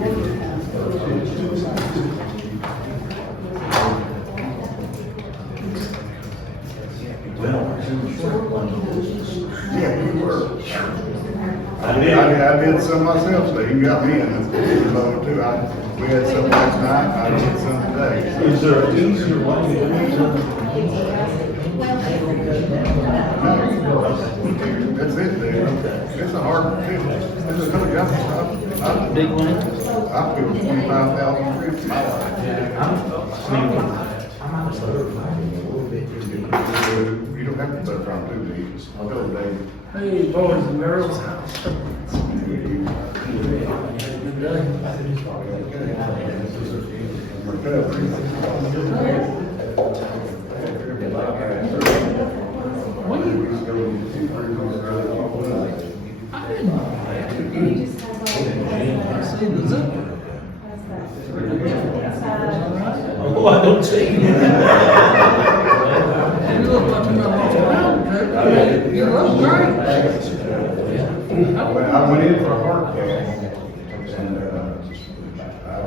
Yeah, we were. I did some myself, so you got me in this lower too. We had some last night, I did some today. Is there an easier way to do it? No, that's it, dude. It's a hard feel. It's a good job. Big one. I feel 25,000 trips in my life. You don't have to put it from two days. Go, Dave. Hey, boys and girls. Oh, I don't see you. You look like you're not around. You look great. I went in for a heart cath, and,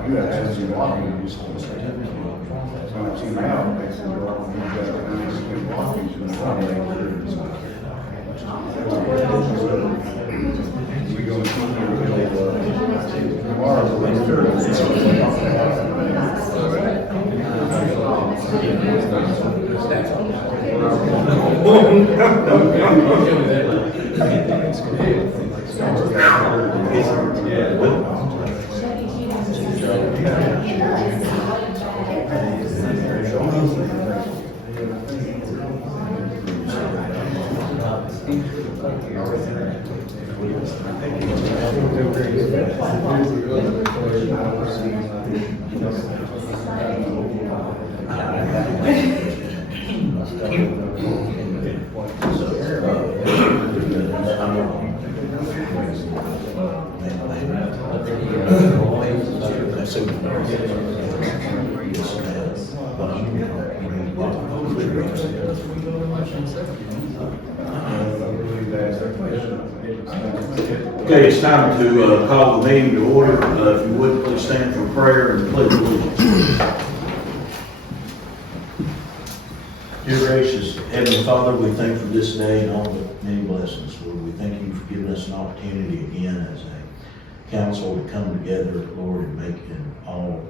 you have to see walking, so when I came out, they said, well, you've got 90% walking to the front. We go tomorrow, the Okay, it's time to call the meeting to order. If you would, please stand for prayer and pledge allegiance. Dear gracious Heavenly Father, we thank you for this day and all the many blessings. Lord, we thank you for giving us an opportunity again as a council to come together, Lord, and make it all.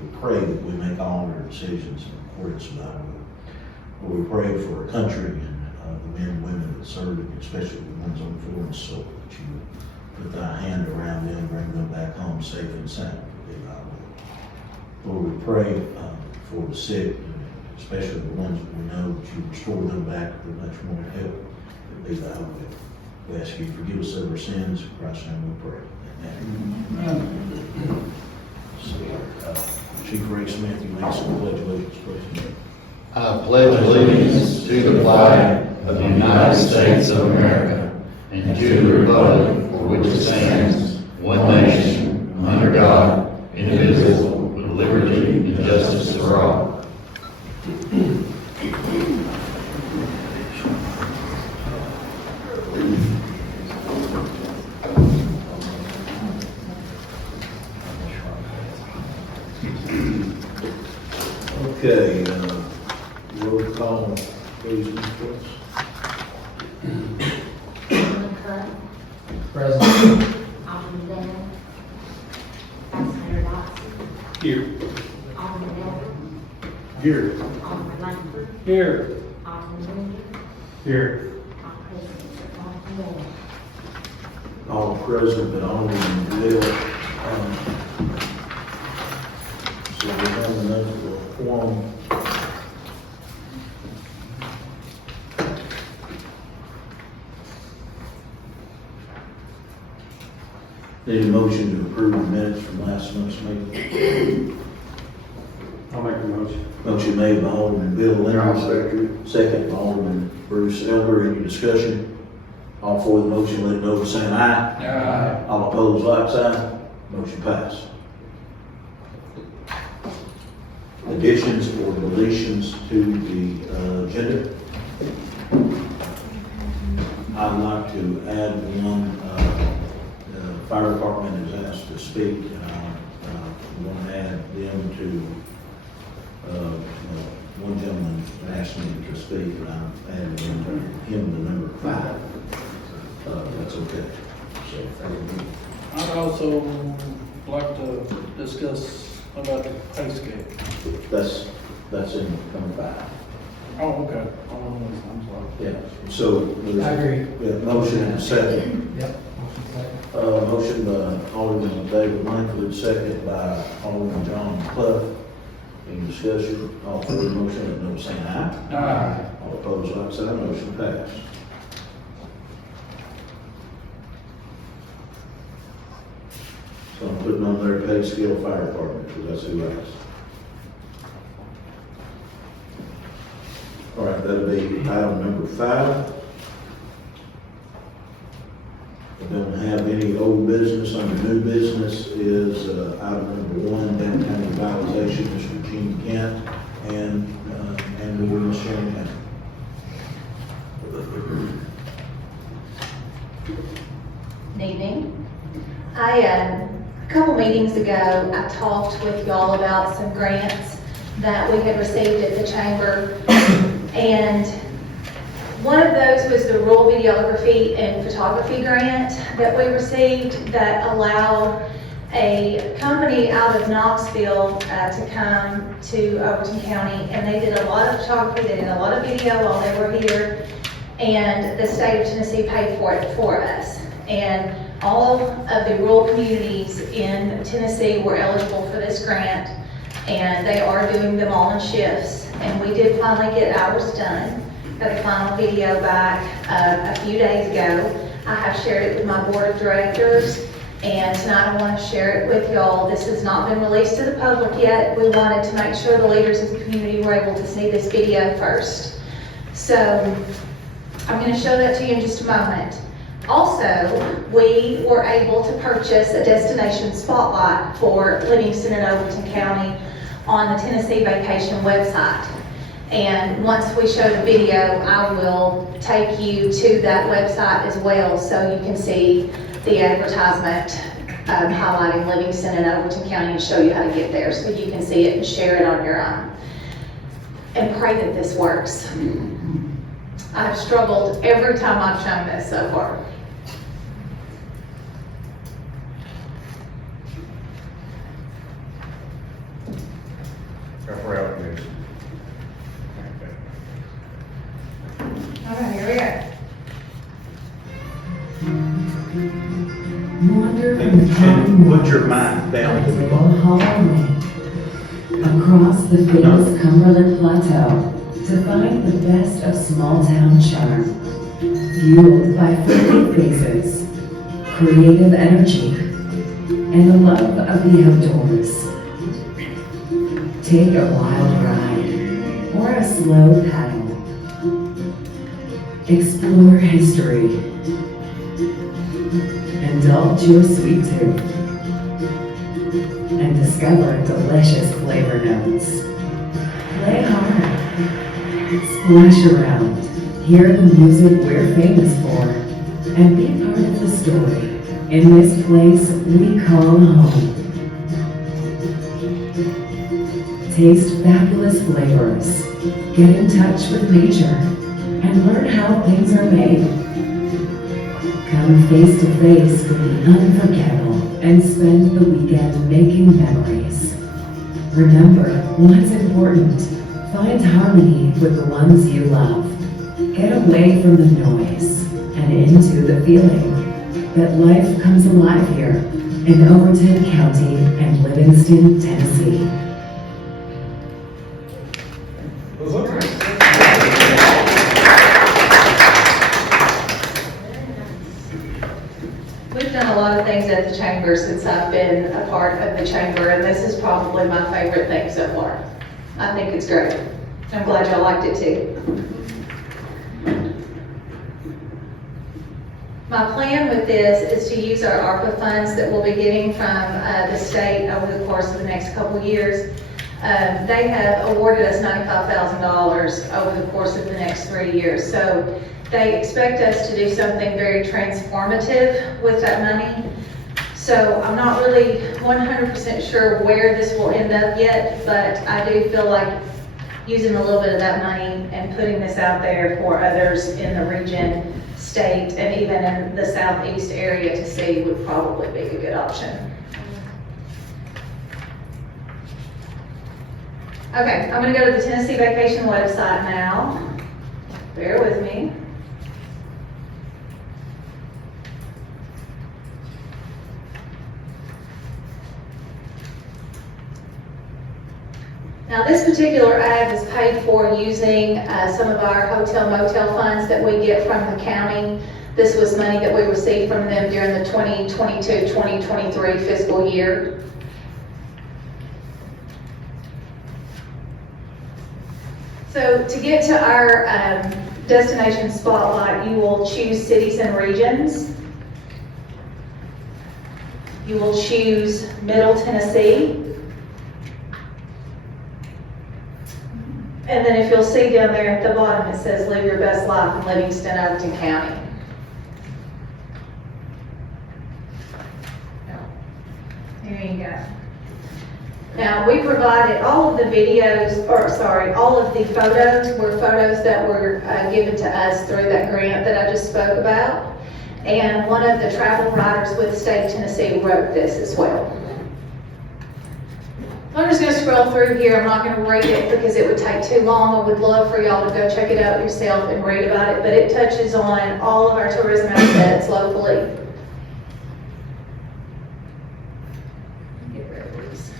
We pray that we make all our decisions in accordance with our will. Lord, we pray for our country and the men and women that serve it, especially the ones on foreign soil, that you put thy hand around them, bring them back home safe and sound. Be thy will. Lord, we pray for the sick, especially the ones that we know that you restore them back with much more help. Be thy will. We ask you to forgive us of our sins. In Christ's name we pray. Amen. Chief Ray Smith, you lead some pledge allegiance, please. I pledge allegiance to the flag of the United States of America and to the republic for which it stands, one nation, under God, indivisible, with liberty and justice for all. Okay, roll call, please, Ms. Brooks. President. Alderman Bennett. Vice Mayor Dodson. Here. Alderman Elder. Here. Alderman Langford. Here. Alderman Ranger. Here. All present. All present, but Alderman Bill. So we have another quorum. Need a motion to approve the minutes from last month's meeting. I'll make a motion. Motion made by Alderman Bill I'll Leonard. Second by Alderman Bruce Elder. Any discussion? All for the motion, let it know by saying aye. Aye. All opposed, like sign. Motion passed. Additions or deletions to the agenda. I'd like to add one, the fire department has asked to speak, we're gonna add them to, one gentleman asked me to speak, and I'm adding him to number 5. That's okay. So, I'd also like to discuss about the pay scale. that's in number 5. Oh, okay. Oh, I'm sorry. Yeah, so. I agree. We have motion and a second. Yep. Motion second. Motion by Alderman David Langford, second by Alderman John Clough. Any discussion? All for the motion, let know by saying aye. Aye. All opposed, like sign, motion passed. So I'm putting on their pay scale fire department, because that's who asked. All right, that'll be item number 5. We don't have any old business. Under new business is item number 1, downtown revitalization, Mr. Gene Kent and the Ms. Sharon Kent. Good evening. A couple meetings ago, I talked with y'all about some grants that we had received at the chamber. And one of those was the rural videography and photography grant that we received that allowed a company out of Knoxville to come to Overton County, and they did a lot of photography, they did a lot of video while they were here, and the state of Tennessee paid for it for us. And all of the rural communities in Tennessee were eligible for this grant, and they are doing them all in shifts. And we did finally get ours done. Got the final video back a few days ago. I have shared it with my board of directors, and tonight I want to share it with y'all. This has not been released to the public yet. We wanted to make sure the leaders of the community were able to see this video first. So I'm going to show that to you in just a moment. Also, we were able to purchase a destination spotlight for Livingston and Overton County on the Tennessee Vacation website. And once we show the video, I will take you to that website as well, so you can see the advertisement highlighting Livingston and Overton County and show you how to get there, so you can see it and share it on your own. And pray that this works. I've struggled every time I've shown this so far. Go for it, please. All right, here we go. Wander And from put your mind down to the bottom. hallway across the famous Cumberland Plateau to find the best of small town charm, fueled by friendly faces, creative energy, and the love of the outdoors. Take a wild ride or a slow paddle. Explore history. Indulge your sweet tooth. And discover delicious flavor notes. Play hard. Splash around. Hear the music we're famous for. And be part of the story in this place we call home. Taste fabulous flavors. Get in touch with nature and learn how things are made. Come face to face with the unforgettable and spend the weekend making memories. Remember what's important. Find harmony with the ones you love. Get away from the noise and into the feeling that life comes alive here in Overton County and Livingston, Tennessee. We've done a lot of things at the chamber since I've been a part of the chamber, and this is probably my favorite thing so far. I think it's great. I'm glad y'all liked it too. My plan with this is to use our ARPA funds that we'll be getting from the state over the course of the next couple years. They have awarded us $95,000 over the course of the next 3 years. So they expect us to do something very transformative with that money. So I'm not really 100% sure where this will end up yet, but I do feel like using a little bit of that money and putting this out there for others in the region, state, and even in the southeast area to see would probably be a good option. Okay, I'm gonna go to the Tennessee Vacation website now. Bear with me. Now, this particular ad was paid for using some of our hotel motel funds that we get from the county. This was money that we received from them during the 2022-2023 fiscal year. So to get to our destination spotlight, you will choose cities and regions. You will choose Middle Tennessee. And then if you'll see down there at the bottom, it says live your best life in Livingston, Overton County. There you go. Now, we provided all of the videos, all of the photos were photos that were given to us through that grant that I just spoke about. And one of the travel writers with the state of Tennessee wrote this as well. I'm just going to scroll through here. I'm not going to read it because it would take too long. I would love for y'all to go check it out yourself and read about it, but it touches on all of our tourism assets locally. Get rid of these.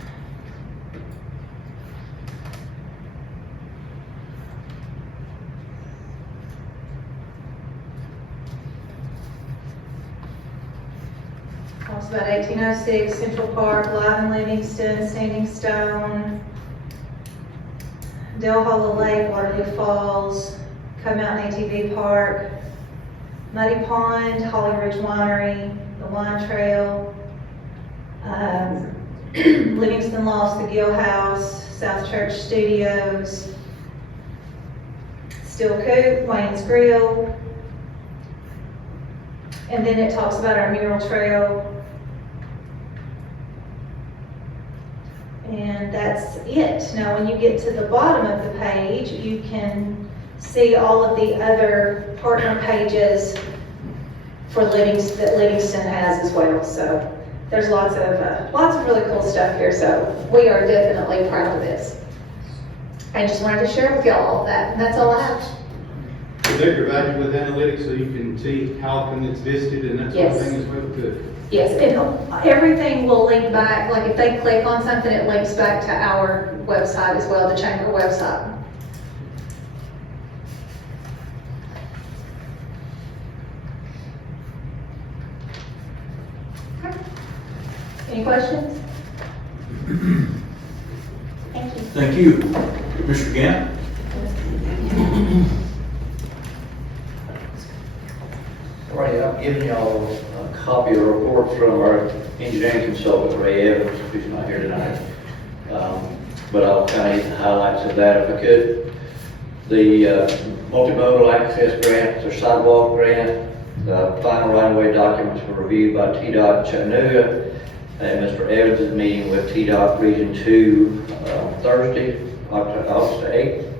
Talks about 1806, Central Park, Live in Livingston, Standing Stone, Del Hollow Lake, Waterloo Falls, Cub Mountain ATV Park, Muddy Pond, Holly Ridge Winery, the Wine Trail, Livingston Lost, the Gill House, South Church Studios, Steel Coop, Wayne's Grill, and then it talks about our mural trail. And that's it. Now, when you get to the bottom of the page, you can see all of the other partner pages for Livingston that Livingston has as well. So there's lots of really cool stuff here. So we are definitely proud of this. I just wanted to share with y'all all of that. And that's all I have. So they provide you with analytics so you can see how often it's visited and that sort of Yes. thing as well? Good. Yes, and everything will link back, like if they click on something, it links back to our website as well, the chamber website. Okay. Any questions? Thank you. Thank you. Mr. Gant? All right, I've given y'all a copy of the report from our engineering consultant, Ray Evans, who's not here tonight. But I'll kind of hit the highlights of that if I could. The multimodal access grant, the sidewalk grant, the final right-of-way documents were reviewed by TDOT in Chattanooga. And Mr. Evans is meeting with TDOT Region 2 Thursday, August 8th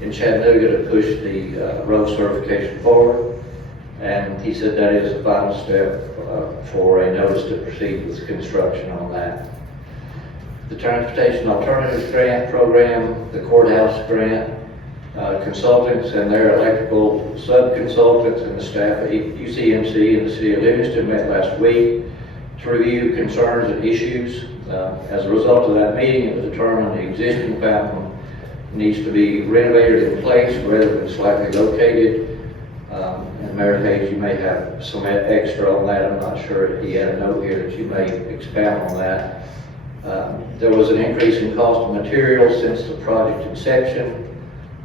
in Chattanooga to push the road certification forward. And he said that is the final step for a notice to proceed with construction on that. The Transportation Alternatives Grant Program, the courthouse grant, consultants and their electrical sub-consultants and the staff at UCMC and the City of Livingston met last week to review concerns and issues. As a result of that meeting, it was determined the existing fountain needs to be renovated in place rather than slightly located. And Mayor Hayes, you may have some extra on that. I'm not sure. He had a note here that you may expound on that. There was an increase in cost of materials since the project inception,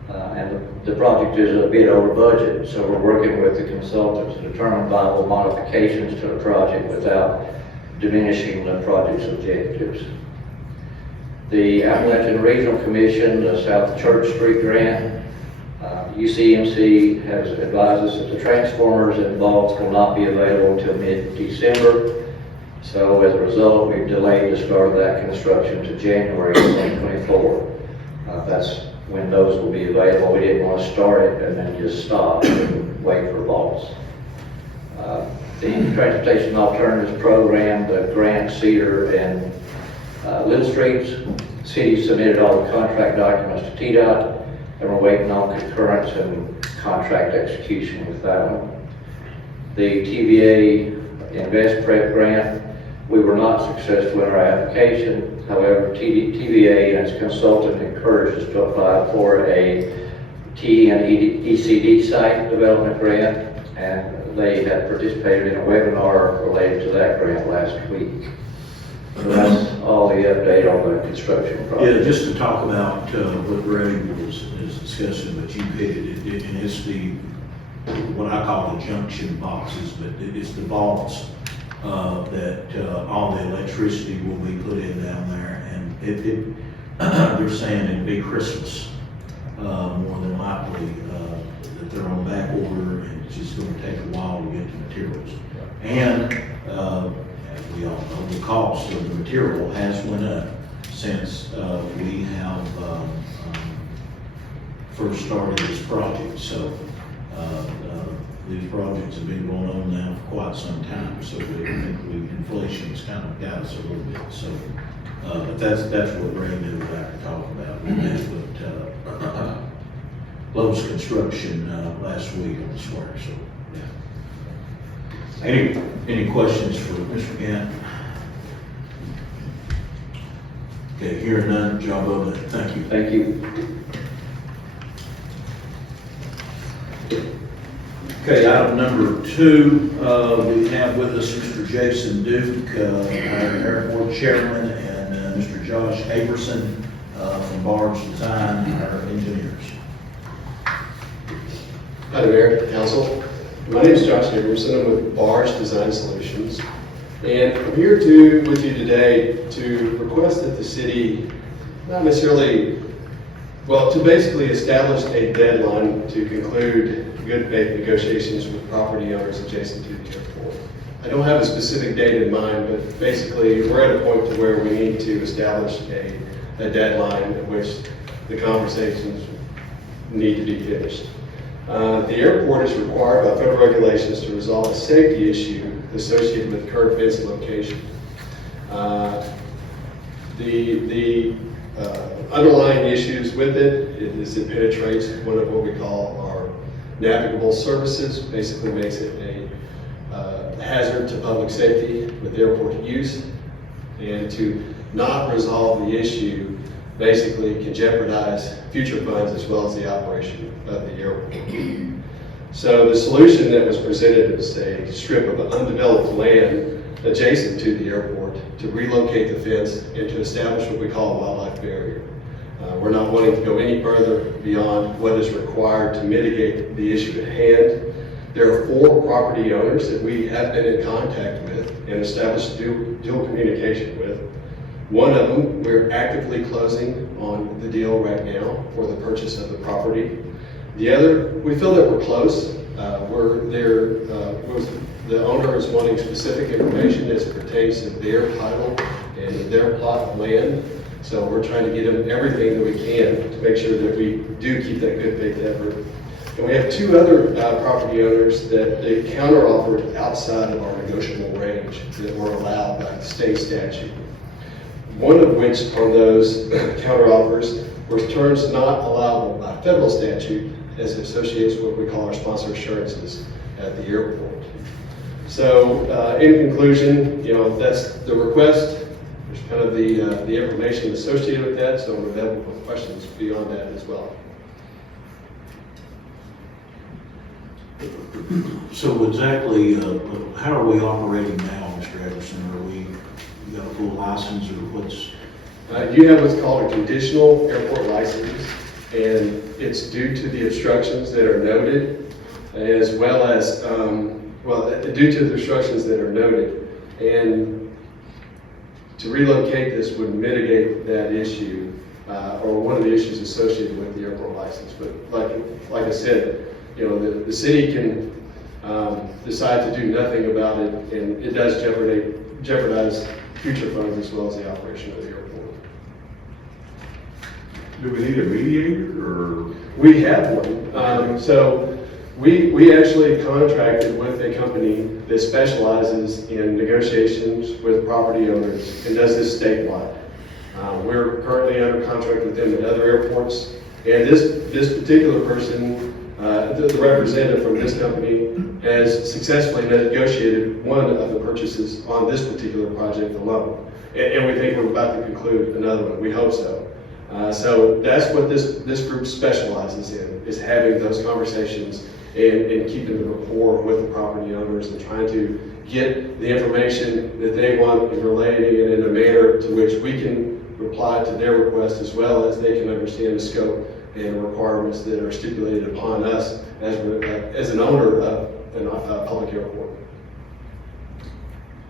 and the project is a bit over budget, so we're working with the consultants to determine viable modifications to the project without diminishing the project's objectives. The Appalachian Regional Commission, the South Church Street grant, UCMC has advised us that the transformers involved will not be available until mid-December. So as a result, we've delayed the start of that construction to January 2024. That's when those will be available. We didn't want to start it and then just stop and wait for vaults. The Transportation Alternatives Program, the grant, Cedar, and Little Streets, city submitted all the contract documents to TDOT, and we're waiting on concurrence and contract execution with that one. The TVA Invest Prep grant, we were not successful in our application. However, TVA and its consultant encouraged us to apply for a T and ECD site development grant, and they had participated in a webinar related to that grant last week. So that's all the update on the construction project. Yeah, just to talk about what Greg is discussing, but you hit it, and it's the, what I call the junction boxes, but it's the vaults that all the electricity will be put in down there, and they're saying it'd be Christmas, more than likely, that they're on back order, and it's just gonna take a while to get the materials. And, as we all know, the cost of the material has went up since we have first started this project. So these projects have been going on now for quite some time. So we think inflation's kind of got us a little bit. So, but that's what Brandon would like to talk about. We met with Lowe's Construction last week on the square. So, yeah. Any questions for Mr. Gant? Okay, hearing none, job of it. Thank you. Thank you. Okay, item number 2, we have with us Mr. Jason Duke, our airport chairman, and Mr. Josh Aberson from Barb's Design, our engineers. Hi there, Council. My name is Josh Aberson. I'm with Barge Design Solutions. And I'm here with you today to request that the city, not necessarily, well, to basically establish a deadline to conclude good faith negotiations with property owners adjacent to the airport. I don't have a specific date in mind, but basically we're at a point to where we need to establish a deadline at which the conversations need to be finished. The airport is required by federal regulations to resolve a safety issue associated with current fence location. The underlying issues with it is it penetrates one of what we call our navigable services, basically makes it a hazard to public safety with airport use, and to not resolve the issue basically can jeopardize future funds as well as the operation of the airport. So the solution that was presented was a strip of undeveloped land adjacent to the airport to relocate the fence and to establish what we call a wildlife barrier. We're not wanting to go any further beyond what is required to mitigate the issue at hand. There are 4 property owners that we have been in contact with and established dual communication with. One of them, we're actively closing on the deal right now for the purchase of the property. The other, we feel that we're close. The owner is wanting specific information as it pertains to their title and their plot of land. So we're trying to get them everything that we can to make sure that we do keep that good faith effort. And we have 2 other property owners that they counteroffered outside of our negotiable range that were allowed by the state statute. One of which on those counteroffers were terms not allowable by federal statute as it associates with what we call our sponsor assurances at the airport. So in conclusion, that's the request. There's kind of the information associated with that, so I'm available for questions beyond that as well. So exactly, how are we operating now, Mr. Everson? You got a full license, or what's? You have what's called a conditional airport license, and it's due to the obstructions that are noted, as well as, due to the obstructions that are noted. And to relocate this would mitigate that issue, or one of the issues associated with the airport license. But like I said, the city can decide to do nothing about it, and it does jeopardize future funds as well as the operation of the airport. Do we need a mediator or? We have one. So we actually contracted with a company that specializes in negotiations with property owners and does this statewide. We're currently under contract with them at other airports. And this particular person, the representative from this company, has successfully negotiated one of the purchases on this particular project alone. And we think we're about to conclude another one. We hope so. So that's what this group specializes in, is having those conversations and keeping the rapport with the property owners and trying to get the information that they want and relaying it in a manner to which we can reply to their request, as well as they can understand the scope and requirements that are stipulated upon us as an owner of a public airport.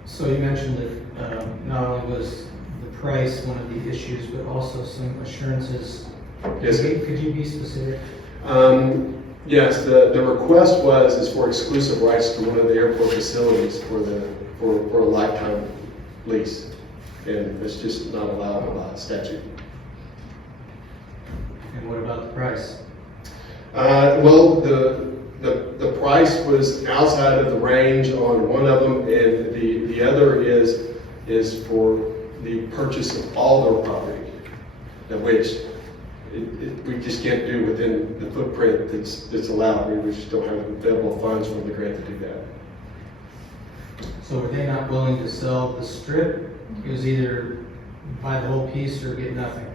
So you mentioned that not only was the price one of the issues, but also some assurances. Yes, sir. Could you be specific? Yes, the request is for exclusive rights to one of the airport facilities for a lifetime lease, and it's just not allowed by statute. And what about the price? Well, the price was outside of the range on one of them, and the other is for the purchase of all their property, which we just can't do within the footprint that's allowed. We just don't have available funds from the grant to do that. So were they not willing to sell the strip? It was either buy the whole piece or get nothing.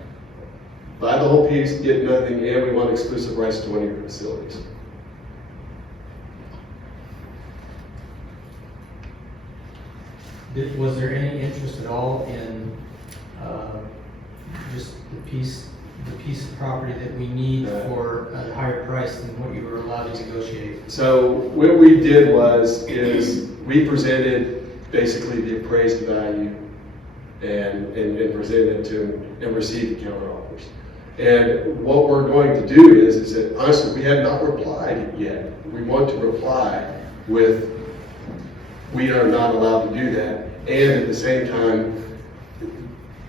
Buy the whole piece, get nothing, and we want exclusive rights to one of your facilities. Was there any interest at all in just the piece of property that we need for a higher price than what you were allowed to negotiate? So what we did is we presented basically the appraised value and presented it to them and received the counter offers. And what we're going to do is that honestly, we have not replied yet. We want to reply with, we are not allowed to do that. And at the same time,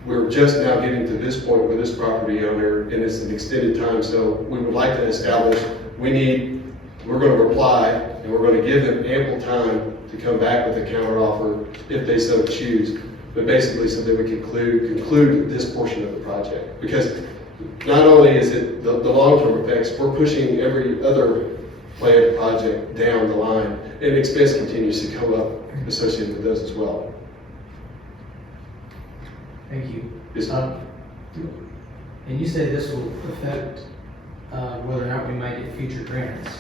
we're just now getting to this point with this property owner, and it's an extended time. So we would like to establish, we're going to reply, and we're going to give them ample time to come back with a counter offer if they so choose. But basically, so that we can conclude this portion of the project. Because not only is it the long-term effects, we're pushing every other planned project down the line, and expense continues to go up associated with those as well. Thank you. Yes, sir. And you say this will affect whether or not we might get future grants.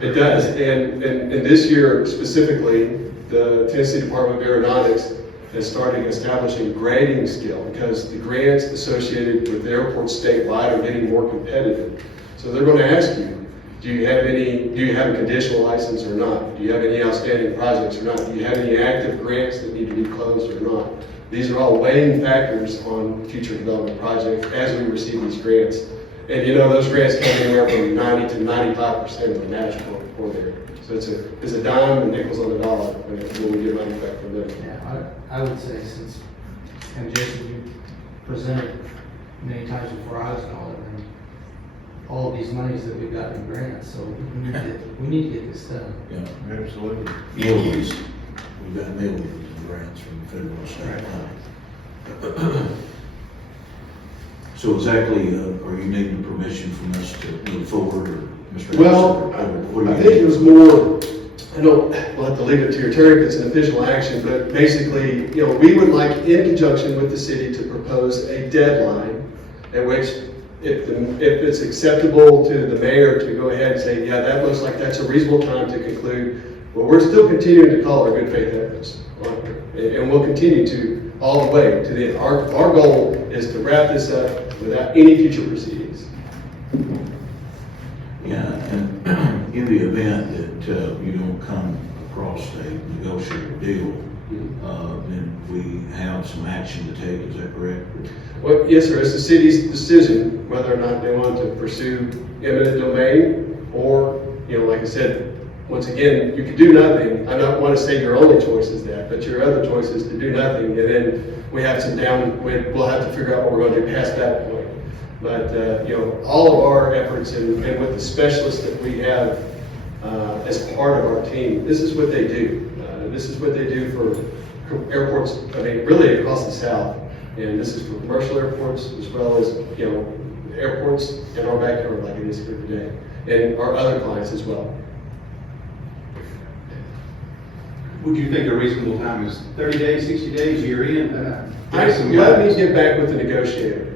It does, and this year specifically, the Tennessee Department of Aeronautics has started establishing grading scale because the grants associated with the airport statewide are getting more competitive. So they're going to ask you, do you have a conditional license or not? Do you have any outstanding projects or not? Do you have any active grants that need to be closed or not? These are all weighing factors on future development projects as we receive these grants. And those grants come anywhere from 90 to 95% of the match for there. So it's a dime and nickels on the dollar when we get money back from them. Yeah, I would say since, and Jason, you presented many times before I was called, and all of these monies that we've got in grants, so we need to get this done. Yeah, Absolutely. millions. We've got millions of grants from the federal and state money. So exactly, are you needing permission from us to move forward, or Mr. Well, Anderson, what do I you think need? it was more, we'll have to leave it to your Terry if it's an official action, but basically, we would like, in conjunction with the city, to propose a deadline at which, if it's acceptable to the mayor to go ahead and say, yeah, that looks like that's a reasonable time to conclude, well, we're still continuing to call our good faith efforts. And we'll continue to all the way to the end. Our goal is to wrap this up without any future proceedings. Yeah, and in the event that you don't come across a negotiable deal, then we have some action to take, is that correct? Well, yes, sir, it's the city's decision whether or not they want to pursue eminent domain or, like I said, once again, you could do nothing. I don't want to say your only choice is that, but your other choice is to do nothing, and then we'll have to figure out what we're going to do past that point. But, all of our efforts and with the specialists that we have as part of our team, this is what they do. This is what they do for airports, really across the South. And this is for commercial airports as well as, airports in our backyard like it is here today, and our other clients as well. Would you think a reasonable time is 30 days, 60 days, a year in? Let me get back with the negotiator.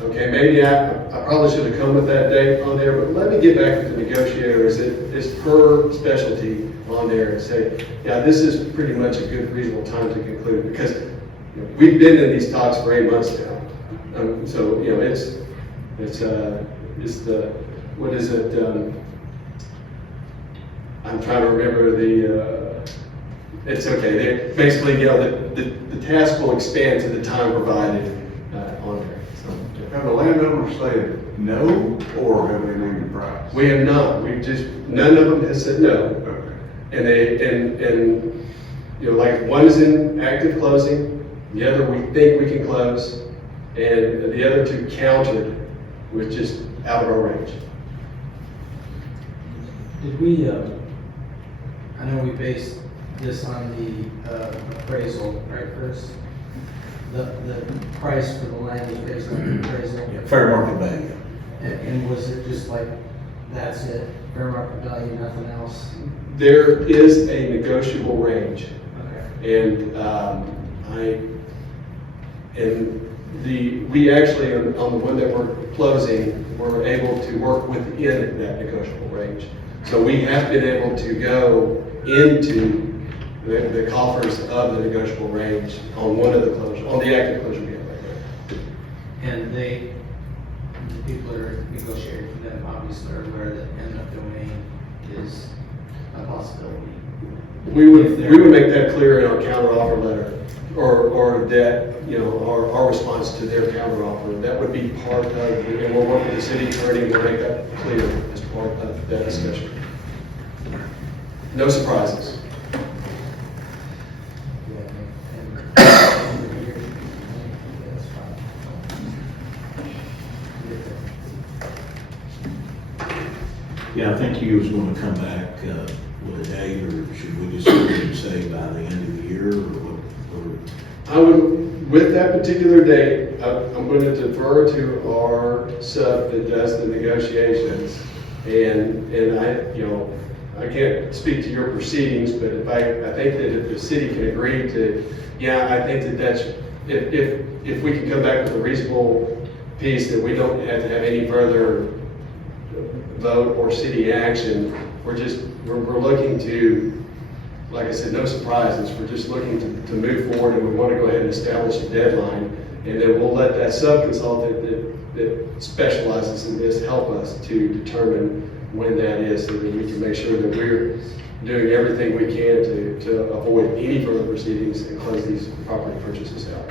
Okay, maybe I probably should have come with that date on there, but let me get back with the negotiator as per specialty on there and say, yeah, this is pretty much a good reasonable time to conclude, because we've been in these talks for 8 months now. So, it's the, what is it? I'm trying to remember it's okay. Basically, the task will expand to the time provided on there. So, Have the landowners said no, or have they named a price? we have not. None of them has said no. Okay. And like one is in active closing, the other we think we can close, and the other two countered with just out of our range. Did we, I know we based this on the appraisal, right, Chris? The price for the land was based on the appraisal? Fair market value. And was it just like, that's it, fair market value, nothing else? There is a negotiable range, Okay. and we actually, on the one that we're closing, we're able to work within that negotiable range. So we have been able to go into the coffers of the negotiable range on one of the closures, on the active closure we have right now. And the people that are negotiating for them obviously are aware that eminent domain is a possibility. We would make that clear in our counteroffer letter, or that, our response to their counteroffer. That would be part of, and we'll work with the city attorney, and we'll make that clear as part of that discussion. No surprises. Yeah, I think he was going to come back with a date, or should we just go ahead and say by the end of the year, or what? I would, with that particular date, I'm going to defer to our sub that does the negotiations. And I can't speak to your proceedings, but I think that if the city can agree to, I think that's, if we can come back with a reasonable piece that we don't have to have any further vote or city action, we're looking to, like I said, no surprises. We're just looking to move forward, and we want to go ahead and establish a deadline. And then we'll let that sub-consultant that specializes in this help us to determine when that is, so that we can make sure that we're doing everything we can to avoid any further proceedings and close these property purchases out.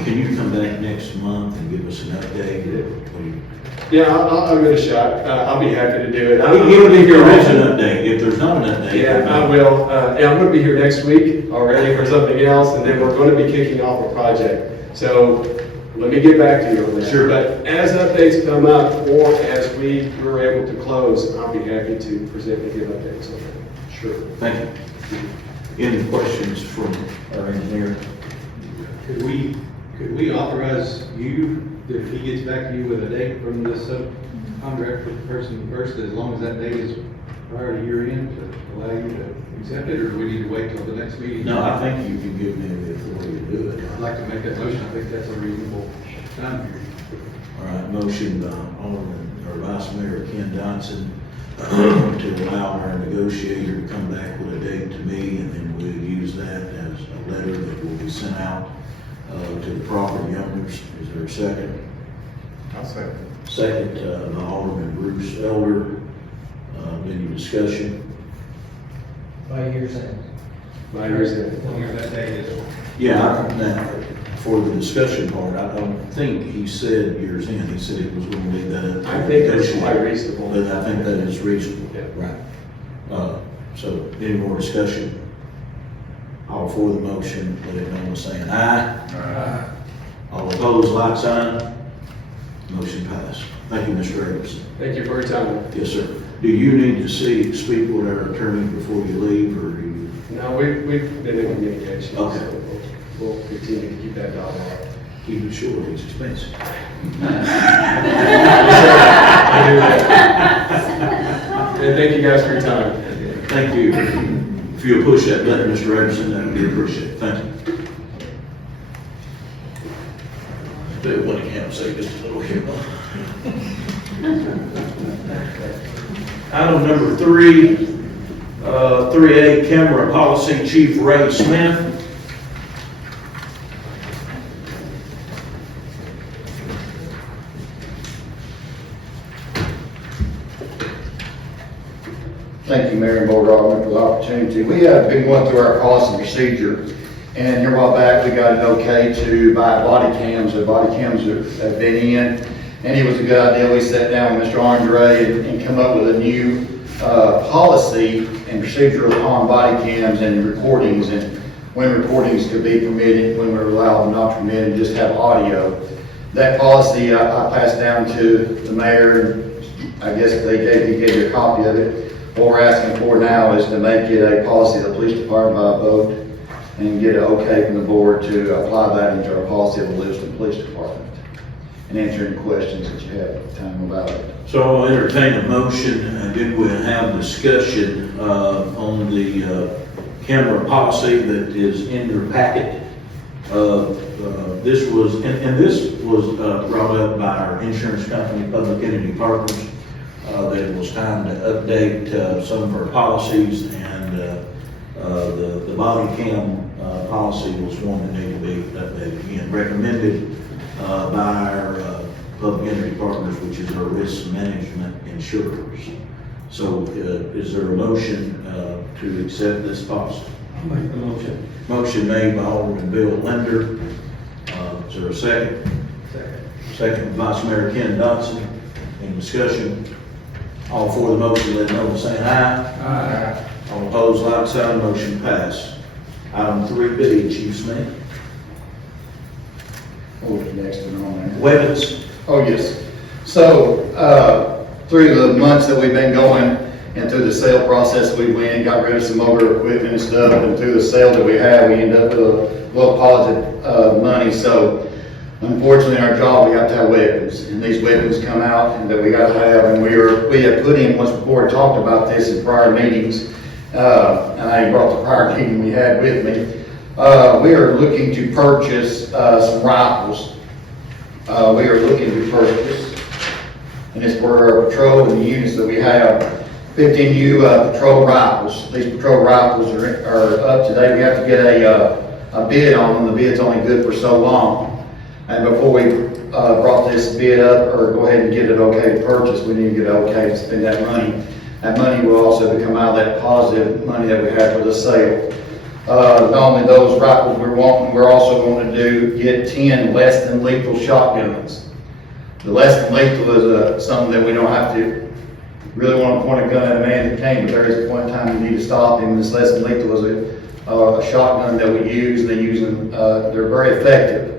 Can you come back next month and give us an update? Yeah, I'll give it a shot. I'll be happy to do it. If there is an update, if there's not an update. Yeah, I will. And I'm going to be here next week already for something else, and then we're going to be kicking off a project. So let me get back to you on that. Sure. But as updates come up, or as we're able to close, I'll be happy to present and give updates on that. Sure. Thank you. Any questions from our engineer? Could we authorize you, if he gets back to you with a date from the subcontractor person first, as long as that date is prior to year end, to allow you to accept it, or do we need to wait till the next meeting? No, I think you can give me the authority to do it. I'd like to make that motion. I think that's a reasonable time period. All right, motion by Alderman, or Vice Mayor Ken Dodson to allow our negotiator to come back with a date to me, and then we'll use that as a letter that will be sent out to the property owners. Is there a second? I'll second. Second by Alderman Bruce Elder. Any discussion? By year's end. My year's end. As long as that date is. Yeah, now, for the discussion part, I don't think he said years in, he said he was gonna leave that up. to I think that's negotiate. quite reasonable. But I think that is reasonable. Yeah. Right. So, any more discussion? All for the motion, let it know by saying aye. All opposed, like sign. Motion passed. Thank you, Mr. Anderson. Thank you for your time. Yes, sir. Do you need to speak with our attorney before you leave, or do you? No, we've been in communication, so Okay. we'll continue to keep that dialogue. Keep it short, it's expensive. And thank you guys for your time. Thank you. If you'll push that button, Mr. Anderson, that would be appreciated. Thank you. Do it when you can, say just a little here. Item number 3A, camera policy, Chief Ray Smith. Thank you, Mayor and Board Alderman, for the opportunity. We have been going through our policy and procedure, and here a while back, we got an okay to buy body cams. The body cams have been in, and it was a good idea. We sat down with Mr. Andre and come up with a new policy and procedure on body cams and recordings, and when recordings could be permitted, when we're allowed and not permitted, just have audio. That policy I passed down to the mayor, and I guess he gave you a copy of it. What we're asking for now is to make it a policy of the police department by a vote and get an okay from the board to apply that into our policy of the Livingston Police Department and answer any questions that you have at the time about it. So I'll entertain a motion, and then we'll have discussion on the camera policy that is in your packet. This was brought up by our insurance company, Public Entity Partners, that it was time to update some of our policies, and the body cam policy was one that needed to be updated again, recommended by our Public Entity Partners, which is our risk management insurers. So is there a motion to accept this policy? I'll make the motion. Motion made by Alderman Bill Linder. Is there a second? Second, Vice Mayor Ken Dodson. Any discussion? All for the motion, let it know by saying aye. Aye. All opposed, like sign. Motion passed. Item 3B, Chief Smith. What was the next one on there? Weapons. Oh, yes. So, through the months that we've been going and through the sale process, we went and got rid of some motor equipment and stuff, and through the sale that we had, we ended up with a little positive money. So, unfortunately, in our job, we have to have weapons, and these weapons come out and that we got to have, and we have put in, once before and talked about this in prior meetings, and I brought the prior meeting we had with me. We are looking to purchase some rifles. We are looking to purchase, and it's for our patrol and the units that we have, 15 new patrol rifles. These patrol rifles are up to date. We have to get a bid on them. The bid's only good for so long. And before we brought this bid up, or go ahead and get it okay to purchase, we need to get it okay to spend that money. That money will also come out of that positive money that we have for the sale. Not only those rifles we're also going to get 10 less than lethal shotguns. The less than lethal is something that we don't have to really want to point a gun at a man that came, but there is a point in time you need to stop him. This less than lethal is a shotgun that we use, and they're very effective.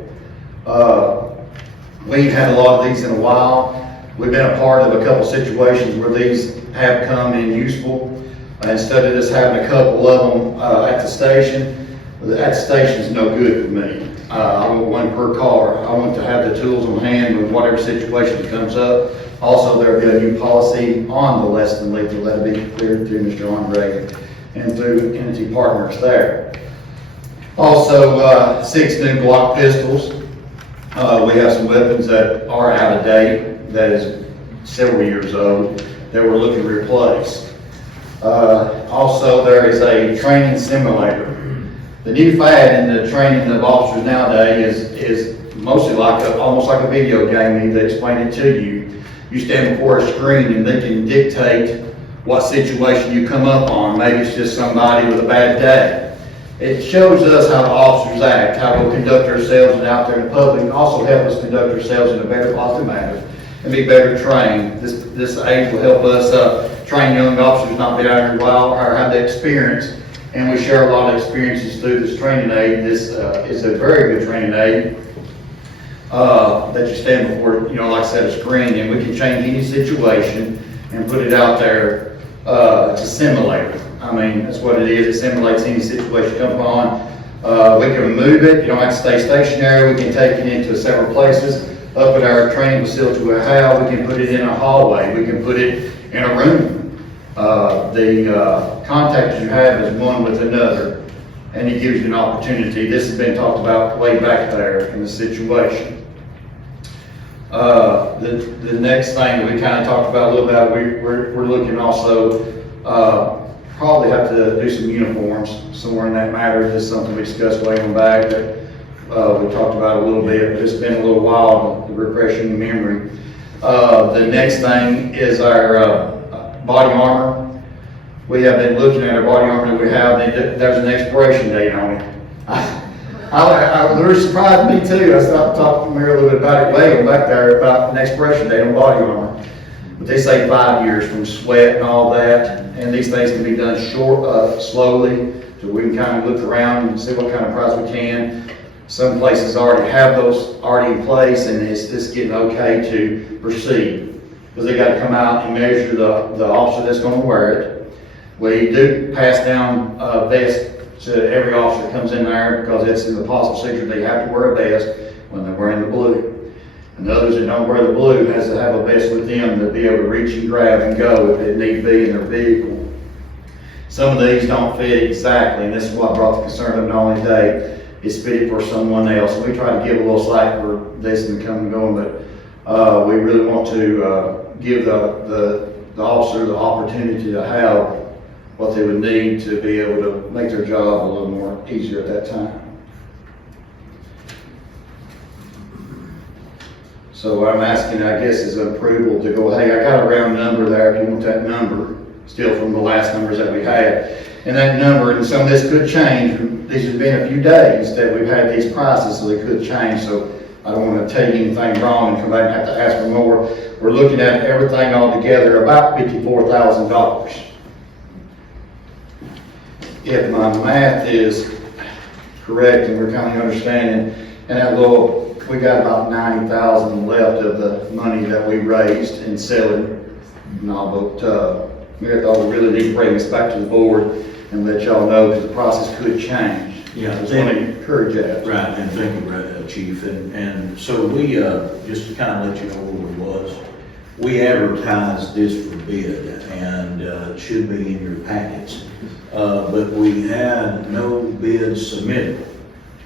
We ain't had a lot of these in a while. We've been a part of a couple situations where these have come in useful. Instead of just having a couple of them at the station's no good for me. I want one per car. I want to have the tools on hand with whatever situation comes up. Also, there'll be a new policy on the less than lethal that'll be cleared through Mr. Andre and through entity partners there. Also, 6 new Glock pistols. We have some weapons that are out of date, that is several years old, that we're looking to replace. Also, there is a training simulator. The new fad in the training of officers nowadays is mostly almost like a video game. They explain it to you. You stand before a screen and they can dictate what situation you come up on. Maybe it's just somebody with a bad day. It shows us how the officers act, how we'll conduct ourselves and out there in the public, and also help us conduct ourselves in a better positive manner and be better trained. This aid will help us train young officers not be out here while or have the experience, and we share a lot of experiences through this training aid. This is a very good training aid that you stand before, like I said, a screen, and we can change any situation and put it out there to simulate it. I mean, that's what it is. It simulates any situation comes on. We can move it. You don't have to stay stationary. We can take it into several places. Up at our training facility we have, we can put it in a hallway. We can put it in a room. The contact you have is one with another, and it gives you an opportunity. This has been talked about way back there in the situation. The next thing that we kind of talked about a little bit, we're looking also, probably have to do some uniforms somewhere in that matter. This is something we discussed way on back that we talked about a little bit, but it's been a little while, refreshing memory. The next thing is our body armor. We have been looking at our body armor that we have, and there's an expiration date on it. It really surprised me too. I stopped talking to Mary a little bit about it way back there about an expiration date on body armor. But they say 5 years from sweat and all that, and these things can be done slowly, so we can kind of look around and see what kind of price we can. Some places already have those already in place, and it's just getting okay to proceed, because they got to come out and measure the officer that's going to wear it. We do pass down a vest to every officer that comes in there, because it's in the policy procedure they have to wear a vest when they're wearing the blue. And those that don't wear the blue has to have a vest with them to be able to reach and grab and go if it need be in their vehicle. Some of these don't fit exactly, and this is what brought the concern up not only today, it's fitted for someone else. We try to give a little slack for this and come and going, but we really want to give the officer the opportunity to have what they would need to be able to make their job a little more easier at that time. So what I'm asking, I guess, is an approval to go, hey, I got a round number there if you want that number, still from the last numbers that we had. And that number, and some of this could change. These have been a few days that we've had these prices, so they could change. So I don't want to tell you anything wrong and come back and have to ask for more. We're looking at everything all together, about $54,000. If my math is correct and we're kind of understanding, and that little, we got about $90,000 left of the money that we raised in selling and all, but we thought we really need to bring this back to the board and let y'all know because the process could change. Yeah, I just want to encourage that. Right, and thank you, Chief. And so we, just to kind of let you know what it was, we advertised this for bid, and it should be in your packets. But we had no bids submitted.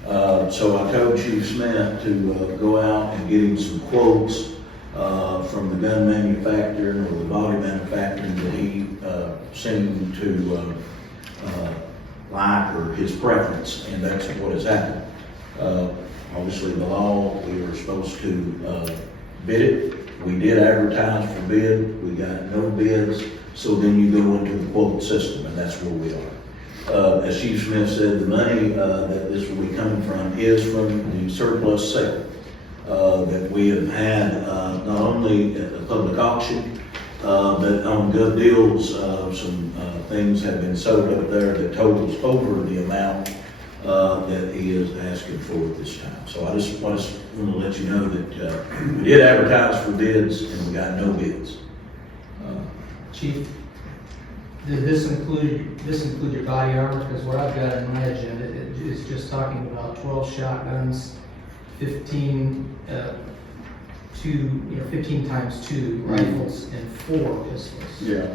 So I told Chief Smith to go out and get him some quotes from the gun manufacturer or the body manufacturer that he seemed to like or his preference, and that's what has happened. Obviously, the law, we were supposed to bid it. We did advertise for bid. We got no bids, so then you go into the quote system, and that's where we are. As Chief Smith said, the money that this will be coming from is from the surplus sale that we have had not only at the public auction, but on good deals. Some things have been sold up there that totals over the amount that he is asking for at this time. So I just want to let you know that we did advertise for bids and we got no bids. Chief, did this include your body armor? Because what I've got in my agenda is just talking about 12 shotguns, 15 times 2 rifles, and 4 pistols. Yeah.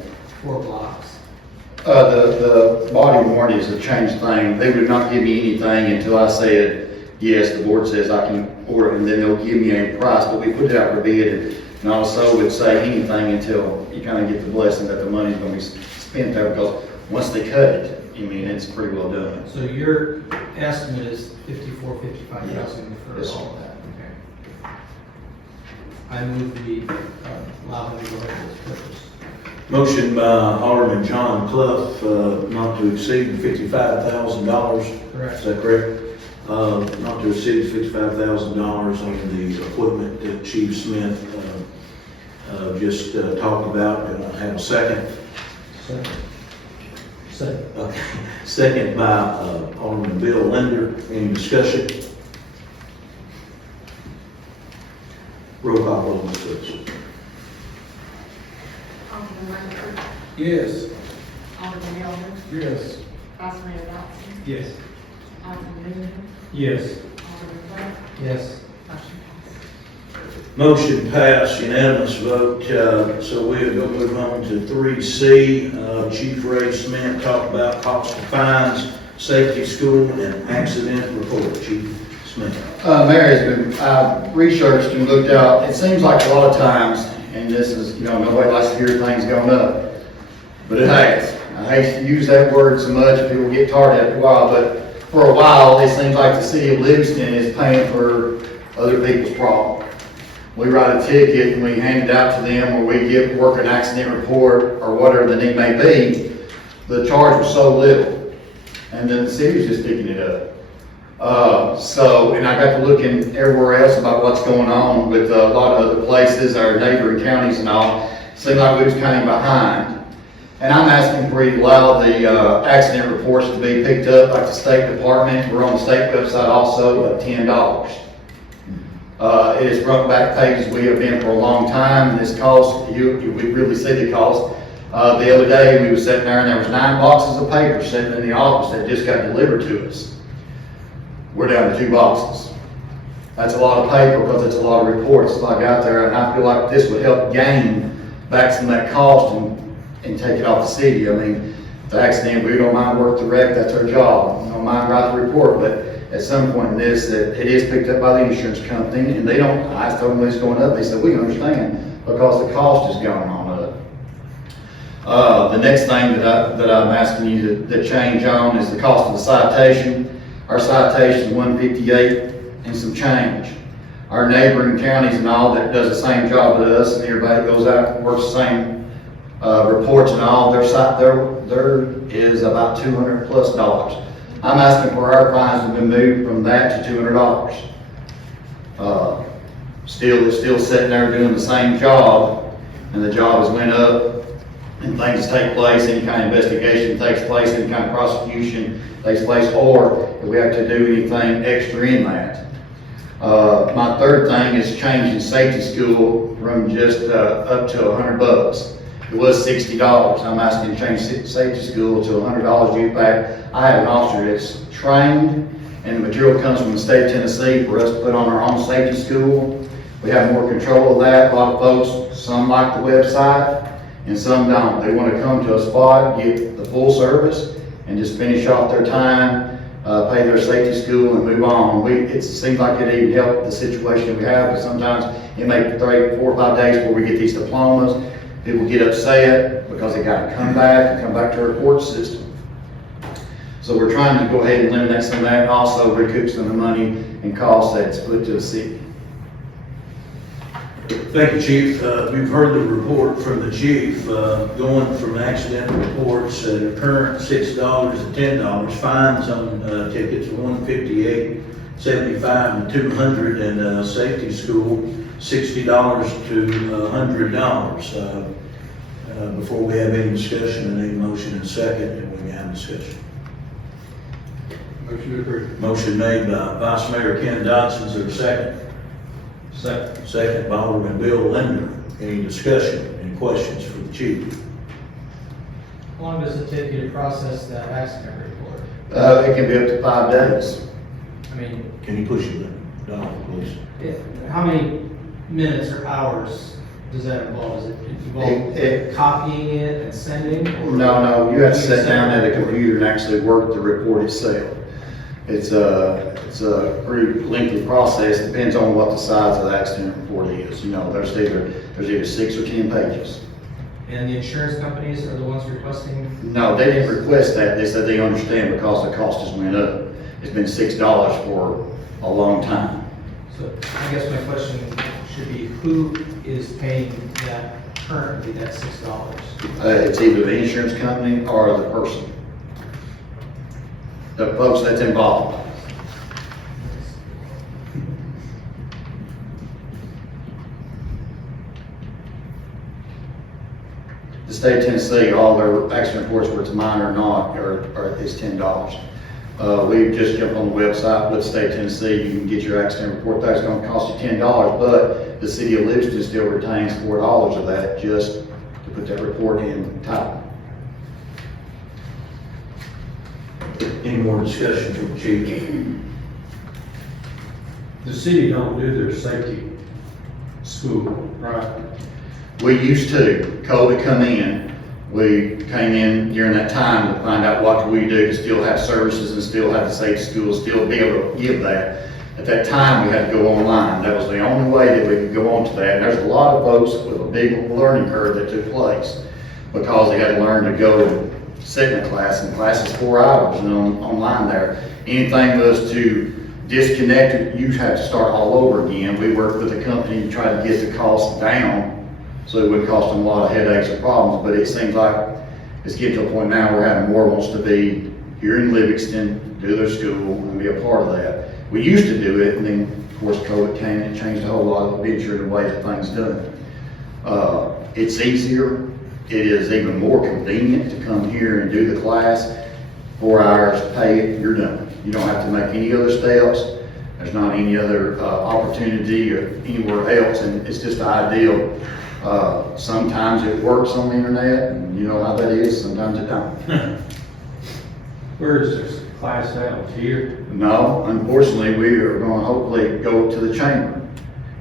4 blocks. The body warranty is a changed thing. They would not give me anything until I said, yes, the board says I can order it, and then they'll give me a price. But we put it out for bid, and also would say anything until you kind of get the blessing that the money's going to be spent there, because once they cut it, I mean, it's pretty well done. So your estimate is $55,000 for Yes. all of that? Okay. I move the allow him to go ahead with this purchase. Motion by Alderman John Clough, not to exceed $55,000 Correct. Is that correct? Not to exceed $55,000 on the equipment that Chief Smith just talked about. And I have a second. Second. Okay. Second by Alderman Bill Linder. Any discussion? Roll call, Alderman, please. Alderman Langford. Yes. Alderman Elder. Yes. Vice Mayor Dotson. Yes. Alderman Moon. Yes. Alderman Clark. Yes. Motion passed, unanimous vote. So we're going to move on to 3C. Chief Ray Smith talked about cost of fines, safety school, and accident report. Chief Smith. Mayor has been, researched and looked out, it seems like a lot of times, and this is, nobody likes to hear things going up, but it has. I hate to use that word so much, people get tired after a while, but for a while, it seems like the city of Livingston is paying for other people's problems. We write a ticket and we hand it out to them, or we work an accident report, or whatever the need may be. The charge was so little, and then the city was just picking it up. And I got to looking everywhere else about what's going on with a lot of other places, our neighboring counties and all. Seemed like we was kind of behind. And I'm asking for you to allow the accident reports to be picked up like the State Department. We're on the state website also at $10. It is front back pages we have been for a long time. This cost, we really see the cost. The other day we were sitting there and there was 9 boxes of paper sitting in the office that just got delivered to us. We're down to 2 boxes. That's a lot of paper because it's a lot of reports like out there, and I feel like this would help gain back some of that cost and take it off the city. I mean, the accident, we don't mind work the wreck, that's our job. We don't mind write the report, but at some point in this, that it is picked up by the insurance company, and they don't, I told them it's going up, they said, we understand, because the cost is going on up. The next thing that I'm asking you to change on is the cost of the citation. Our citation is $158 and some change. Our neighboring counties and all that does the same job as us, and everybody goes out and works the same reports and all, there is about $200+. I'm asking for our fines to be moved from that to $200. It's still sitting there doing the same job, and the job has went up, and things take place, any kind of investigation takes place, any kind of prosecution takes place, or if we have to do anything extra in that. My third thing is changing safety school from just up to $100. It was $60. I'm asking to change safety school to $100 due back. I have an officer that's trained, and the material comes from the state of Tennessee for us to put on our own safety school. We have more control of that. A lot of folks, some like the website and some don't. They want to come to a spot, get the full service, and just finish off their time, pay their safety school, and move on. It seems like it even helped the situation we have, but sometimes it may take 4 or 5 days before we get these diplomas. People get upset because they got to come back to our court system. So we're trying to go ahead and eliminate some of that, and also recoup some of the money and costs that's put to the city. Thank you, Chief. We've heard the report from the chief, going from accident reports at a current $6 to $10, fines on tickets $158, $75 to $200, and safety school $60 to $100. Before we have any discussion, I need a motion and second, and we can have discussion. Motion to approve. Motion made by Vice Mayor Ken Dodson. Is there a second? Second. Second by Alderman Bill Linder. Any discussion, any questions for the chief? How long does it take you to process that accident report? It can be up to 5 days. I mean, Can you push it down, please? how many minutes or hours does that involve? Does it involve It- copying it and sending? or- No, you have to sit down at a computer and actually work the report itself. It's a pretty lengthy process, depends on what the size of the accident report is. There's either 6 or 10 pages. And the insurance companies are the ones requesting? No, they didn't request that, they said they understand because the cost has went up. It's been $6 for a long time. So I guess my question should be, who is paying that currently, that $6? It's either the insurance company or the person. the folks that's involved. The state of Tennessee, all their accident reports, whether it's mine or not, is $10. We just jumped on the website with the state of Tennessee. You can get your accident report. That's going to cost you $10, but the city of Livingston still retains $4 of that just to put that report in type. Any more discussion from the chief? The city don't do their safety school. Right. We used to. COVID come in. We came in during that time to find out what we do to still have services and still have the safety school, still be able to give that. At that time, we had to go online. That was the only way that we could go on to that. And there's a lot of folks with a big learning curve that took place because they had to learn to go and sit in a class, and class is 4 hours and online there. Anything was to disconnect it, you had to start all over again. We worked with a company to try to get the cost down so it wouldn't cost them a lot of headaches or problems, but it seems like it's getting to a point now where having more wants to be here in Livingston, do their school, and be a part of that. We used to do it, and then, of course, COVID came and changed a whole lot of the picture and the way that things done. It's easier. It is even more convenient to come here and do the class. 4 hours, pay it, you're done. You don't have to make any other steps. There's not any other opportunity or anywhere else, and it's just ideal. Sometimes it works on the internet, and you know how that is. Sometimes it don't. Where is this class held? Here? No, unfortunately, we are going to hopefully go to the chamber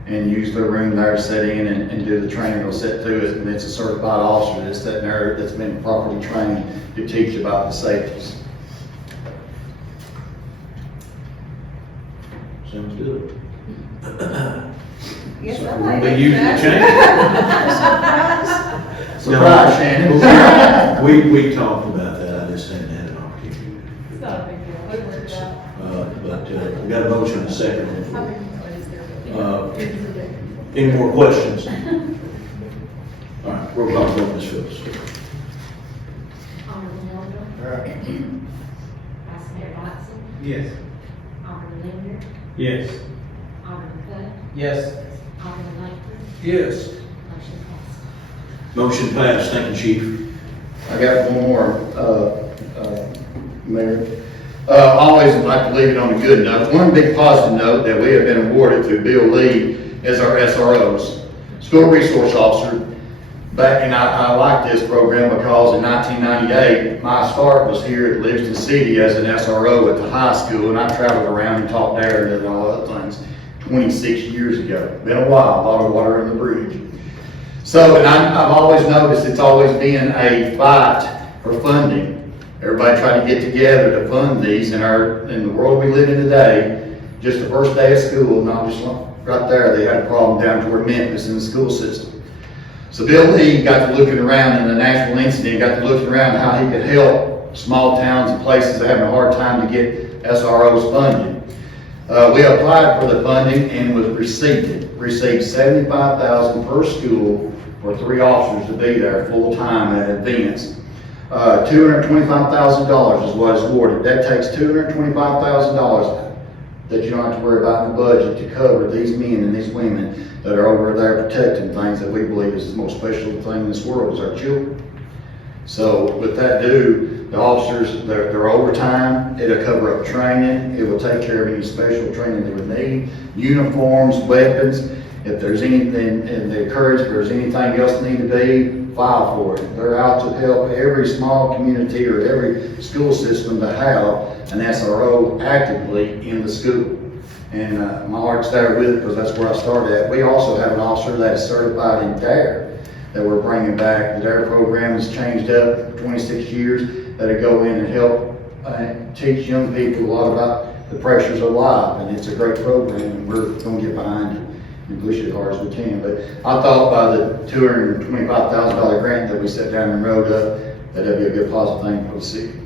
and use their room there to sit in and do the training. They'll sit through it, and it's a certified officer that's sitting there that's been properly trained to teach about the safeties. Sounds good. Yes, So I we'll like be it. using the Surprise, Shannon. We talked about that, I just hadn't had an opportunity. It's not a big deal, we worked it out. But we got a motion and a second on the floor. Any more questions? All right, roll call vote, Ms. Phillips. Alderman Melville. Vice Mayor Dotson. Yes. Alderman Linder. Yes. Alderman Hood. Yes. Alderman Langford. Yes. Motion passed. Motion passed, thank you, Chief. I got one more, Mayor. I always like to leave it on a good note. One big positive note that we have been awarded through Bill Lee is our SROs, School Resource Officer. And I like this program because in 1998, my start was here at Livingston City as an SRO at the high school, and I traveled around and taught there and did all other things 26 years ago. Been a while, a lot of water under the bridge. So, and I've always noticed it's always been a fight for funding. Everybody trying to get together to fund these in the world we live in today. Just the first day of school, not just right there, they had a problem down toward Memphis in the school system. So Bill Lee got to looking around in the national incident, got to looking around how he could help small towns and places that are having a hard time to get SROs funded. We applied for the funding and received $75,000 per school for 3 officers to be there full time at events. $225,000 is what is awarded. That takes $225,000 that you don't have to worry about in the budget to cover these men and these women that are over there protecting things that we believe is the most special thing in this world is our children. So with that due, the officers, their overtime, it'll cover up training, it will take care of any special training they would need, uniforms, weapons. If there's anything in the occurrence, if there's anything else need to be, file for it. They're out to help every small community or every school system to have an SRO actively in the school. And my heart's there with it because that's where I started at. We also have an officer that is certified in DARE that we're bringing back. The DARE program has changed up 26 years that'll go in and help teach young people a lot about the pressures of life. And it's a great program and we're going to get behind it and push it as hard as we can. But I thought by the $225,000 grant that we set down and wrote up, that'd be a good positive thing for the city.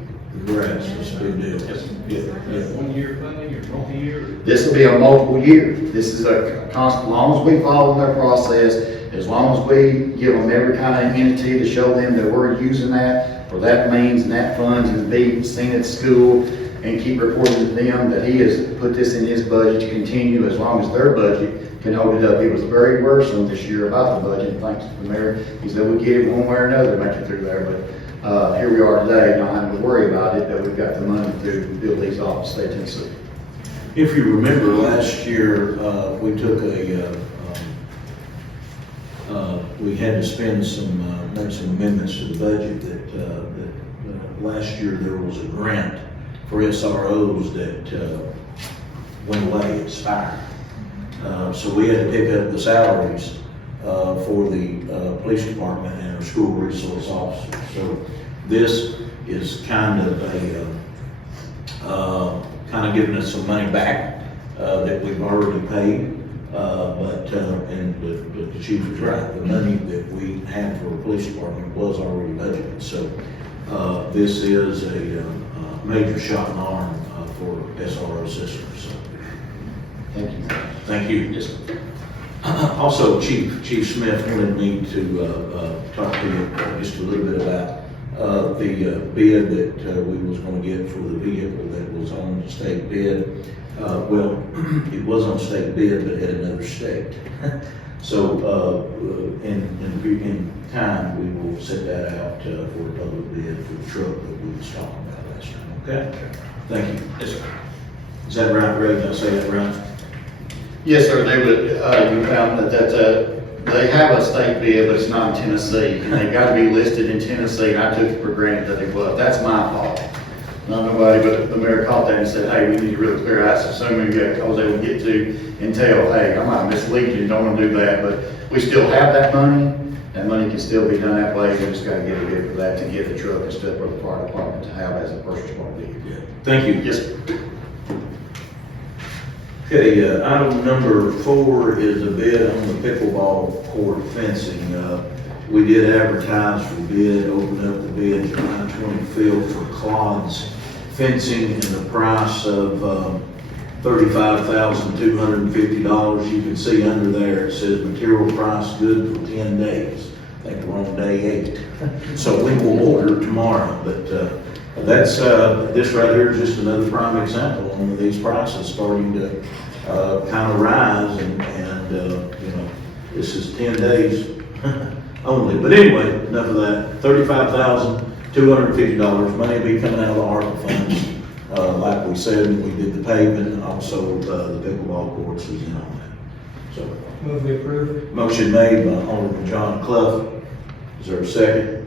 Congrats, that's a big deal. Yeah. 1 year funding or multi-year? This will be a multiple year. This is a constant, as long as we follow their process, as long as we give them every kind of entity to show them that we're using that for that means and that funds and be seen at school. and keep reporting to them that he has put this in his budget to continue as long as their budget can hold it up. He was very worrisome this year about the budget, thanks to the mayor. He said we'll get it one way or another, make it through there, but here we are today, not having to worry about it, that we've got the money to build these off the state of Tennessee. If you remember last year, we took we had to spend make some amendments to the budget that last year there was a grant for SROs that went away, expired. So we had to pick up the salaries for the police department and our school resource officers. So this is kind of giving us some money back that we've already paid. But the chief is right. The money that we had for the police department was already budgeted. So this is a major shot in the arm for SRO systems. So. Thank you. Thank you. Yes. Also, Chief Smith wanted me to talk to you just a little bit about the bid that we was going to get for the vehicle that was on the state bid. Well, it was on state bid, but it had another state. So in time, we will set that out for a public bid for the truck that we was talking about last time. Okay? Thank you. Yes, sir. Is that right, Greg? Did I say that right? Yes, sir, they would, you found that they have a state bid, but it's not in Tennessee, and they've got to be listed in Tennessee, and I took it for granted that it was. That's my fault. Not nobody, but the mayor caught that and said, hey, we need to really clear out so many I was able to get to and tell, hey, I might mislead you, don't want to do that, but we still have that money. That money can still be done that way, we just got to get a bid for that to get the truck and stuff for the fire department to have as a first responder vehicle. Thank you. Yes, sir. Okay, item number 4 is a bid on the pickleball court fencing. We did advertise for bid, open up the bid July 25th for Clods fencing in the price of $35,250. You can see under there it says material price good for 10 days. I think we're on day 8. So we will order tomorrow, but that's this right here is just another prime example of one of these prices starting to kind of rise, and you know, this is 10 days only. But anyway, enough of that. $35,250. Money will be coming out of the ARPA funds. Like we said, we did the paving, and also the pickleball courts was in on that. So, Move we approve. motion made by Alderman John Clough. Is there a second?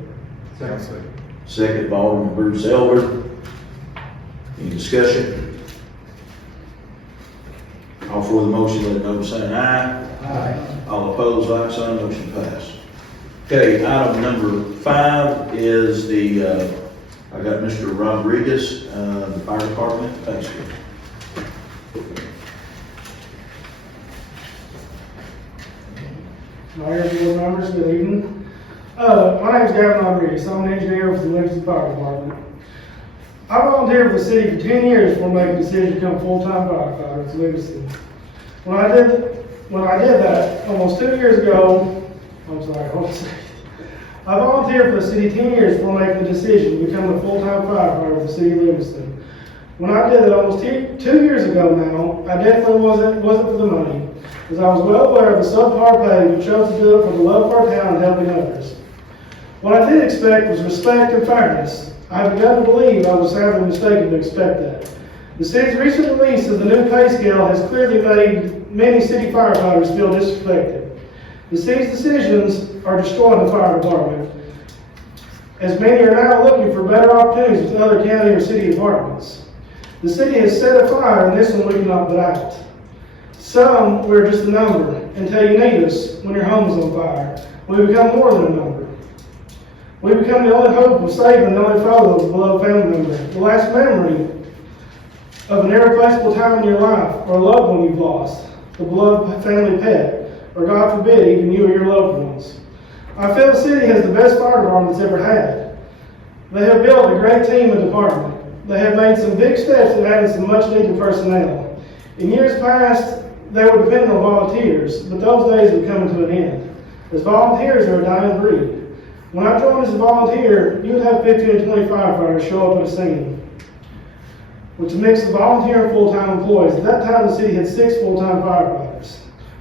Second. Second by Alderman Bruce Elder. Any discussion? All for the motion, let it know by saying aye. Aye. All opposed, like sign, motion passed. Okay, item number 5 is the, I got Mr. Rodriguez, the fire department. Thanks, sir. Mayor, board members, good evening. My name is Gavin Rodriguez. I'm an engineer with the Livingston Fire Department. I volunteered for the city for 10 years before making a decision to become a full-time firefighter at Livingston. When I did that almost 2 years ago, hold on a second. I volunteered for the city 10 years before making the decision to become a full-time firefighter with the city of Livingston. When I did it almost 2 years ago now, I definitely wasn't for the money, as I was well aware of the subpar pay, but chose to do it for the love of our town and helping others. What I did expect was respect and fairness. I have begun to believe I was sadly mistaken to expect that. The city's recent release of the new pay scale has clearly made many city firefighters feel disrespected. The city's decisions are destroying the fire department, as many are now looking for better opportunities with other county or city departments. The city has set a fire, and this one we cannot put out. Some, we're just a number, until you need us when your home is on fire. We become more than a number. We become the only hope of saving the only photo of a beloved family member, the last memory of an irreplaceable time in your life, or a loved one you've lost, the beloved family pet, or God forbid, even you or your loved ones. I feel the city has the best fire department it's ever had. They have built a great team and department. They have made some big steps in adding some much needed personnel. In years past, they were dependent on volunteers, but those days are coming to an end, as volunteers are a dying breed. When I joined as a volunteer, you would have 15 to 20 firefighters show up at a scene. which is a mix of volunteer and full-time employees. At that time, the city had 6 full-time firefighters.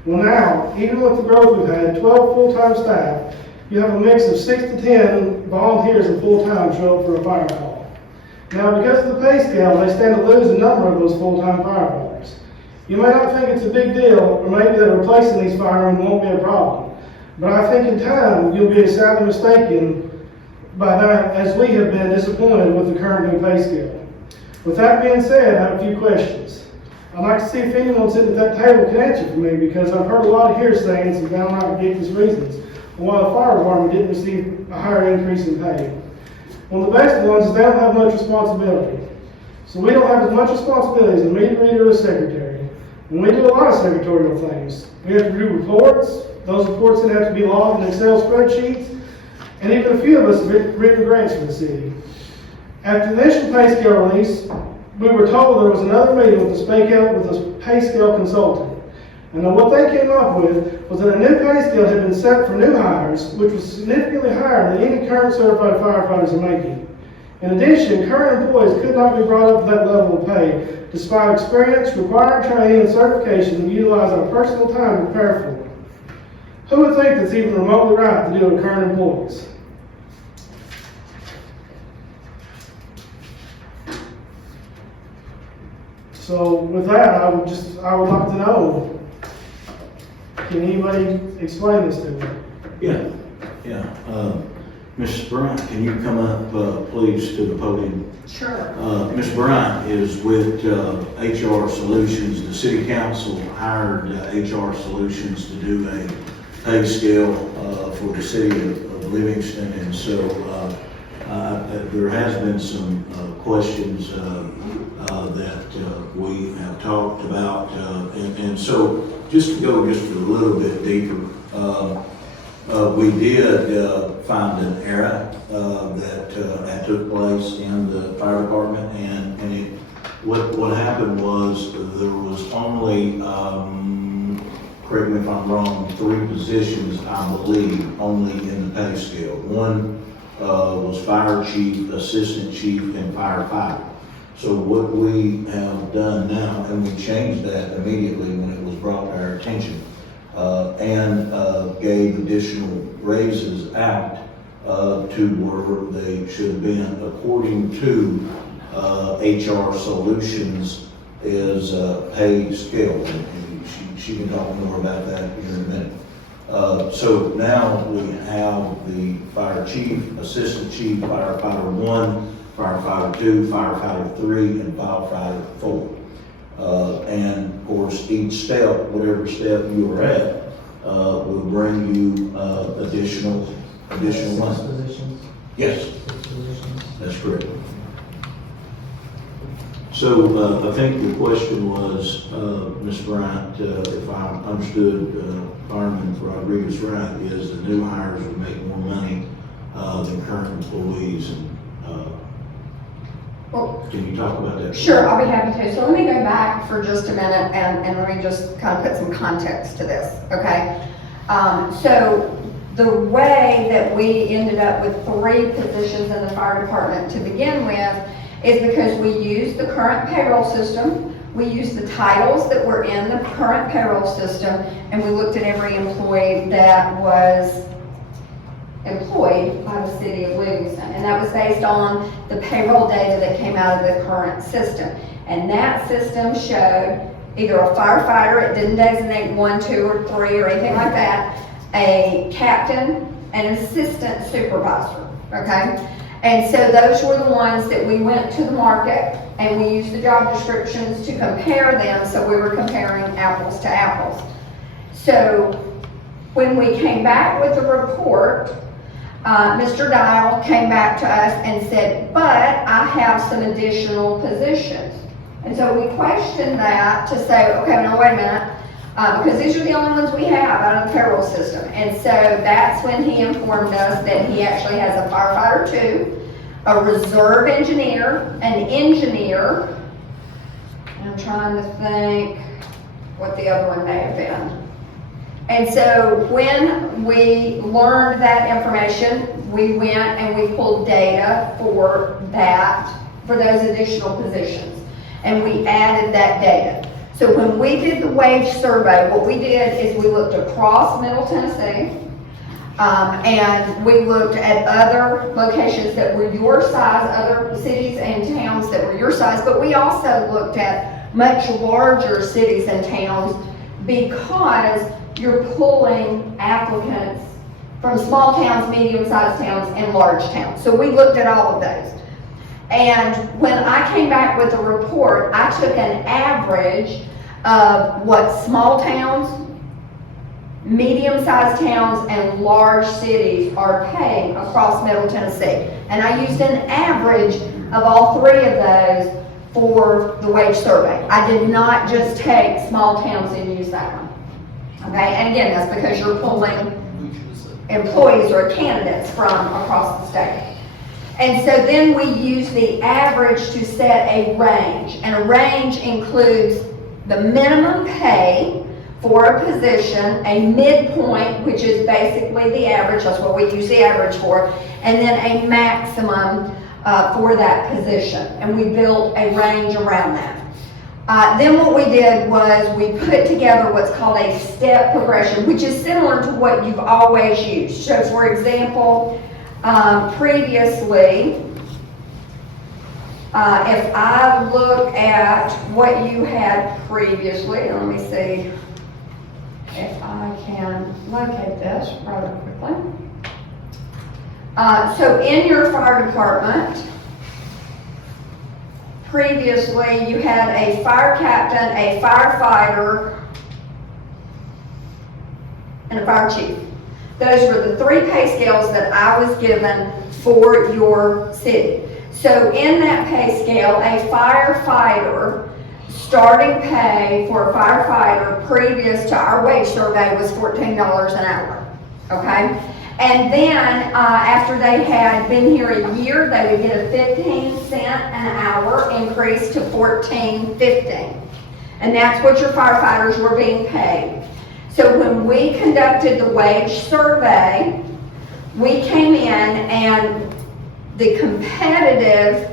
Well now, even with the growth we've had, 12 full-time staff, you have a mix of 6 to 10 volunteers and full-time show up for a fire call. Now, because of the pay scale, they stand to lose a number of those full-time firefighters. You may not think it's a big deal, or maybe that replacing these firemen won't be a problem. But I think in time, you'll be sadly mistaken by that, as we have been disappointed with the current new pay scale. With that being said, I have a few questions. I'd like to see if anyone sitting at that table can answer for me, because I've heard a lot of hearsay and some downright ridiculous reasons why the fire department didn't receive a higher increase in pay. One of the best ones is they don't have much responsibility. So we don't have as much responsibility as a meter reader or a secretary. And we do a lot of secretarial things. We have to do reports. Those reports then have to be logged in Excel spreadsheets. And even a few of us have written grants for the city. After the initial pay scale release, we were told there was another meeting with the pay scale consultant. And then what they came up with was that a new pay scale had been set for new hires, which was significantly higher than any current certified firefighters are making. In addition, current employees could not be brought up to that level of pay, despite experience, required training, and certification to utilize our personal time to prepare for it. Who would think that's even remotely right to do with current employees? So with that, I would like to know, can anybody explain this to me? Yeah. Mrs. Bryant, can you come up, please, to the podium? Sure. Ms. Bryant is with HR Solutions. The City Council hired HR Solutions to do a pay scale for the city of Livingston, and so there has been some questions that we have talked about, and so just to go just a little bit deeper, we did find an error that took place in the fire department, and what happened was there was only, correct me if I'm wrong, 3 positions, I believe, only in the pay scale. One was fire chief, assistant chief, and firefighter. So what we have done now, and we changed that immediately when it was brought to our attention, and gave additional raises out to where they should have been, according to HR Solutions is pay scale. And she can talk more about that here in a minute. So now we have the fire chief, assistant chief, firefighter 1, firefighter 2, firefighter 3, and firefighter 4. And of course, each step, whatever step you are at, will bring you additional money. Positions. Yes, that's correct. So I think the question was, Ms. Bryant, if I understood Fireman Rodriguez right, is the new hires would make more money than current employees, and Well, can you talk about that? sure, I'll be happy to. So let me go back for just a minute and let me just kind of put some context to this, okay? So the way that we ended up with 3 positions in the fire department to begin with is because we used the current payroll system, we used the titles that were in the current payroll system, and we looked at every employee that was employed by the city of Livingston. And that was based on the payroll data that came out of the current system. And that system showed either a firefighter, it didn't designate 1, 2, or 3 or anything like that, a captain, and an assistant supervisor, okay? And so those were the ones that we went to the market and we used the job descriptions to compare them, so we were comparing apples to apples. So when we came back with the report, Mr. Dial came back to us and said, but I have some additional positions. And so we questioned that to say, okay, no, wait a minute, because these are the only ones we have out of the payroll system. And so that's when he informed us that he actually has a firefighter 2, a reserve engineer, an engineer, and I'm trying to think what the other one may have been. And so when we learned that information, we went and we pulled data for that, for those additional positions. and we added that data. So when we did the wage survey, what we did is we looked across Middle Tennessee, and we looked at other locations that were your size, other cities and towns that were your size, but we also looked at much larger cities and towns because you're pulling applicants from small towns, medium-sized towns, and large towns. So we looked at all of those. And when I came back with the report, I took an average of what small towns, medium-sized towns, and large cities are paying across Middle Tennessee. And I used an average of all three of those for the wage survey. I did not just take small towns and use that one. Okay, and again, that's because you're pulling employees or candidates from across the state. And so then we use the average to set a range. And a range includes the minimum pay for a position, a midpoint, which is basically the average, that's what we use the average for, and then a maximum for that position. And we built a range around that. Then what we did was we put together what's called a step progression, which is similar to what you've always used. So for example, previously, if I look at what you had previously, let me see if I can locate this rather quickly. So in your fire department, previously you had a fire captain, a firefighter, and a fire chief. Those were the three pay scales that I was given for your city. So in that pay scale, a firefighter, starting pay for a firefighter previous to our wage survey was $14 an hour, okay? And then after they had been here a year, they would get a 15-cent an hour increase to $14.50. And that's what your firefighters were being paid. So when we conducted the wage survey, we came in and the competitive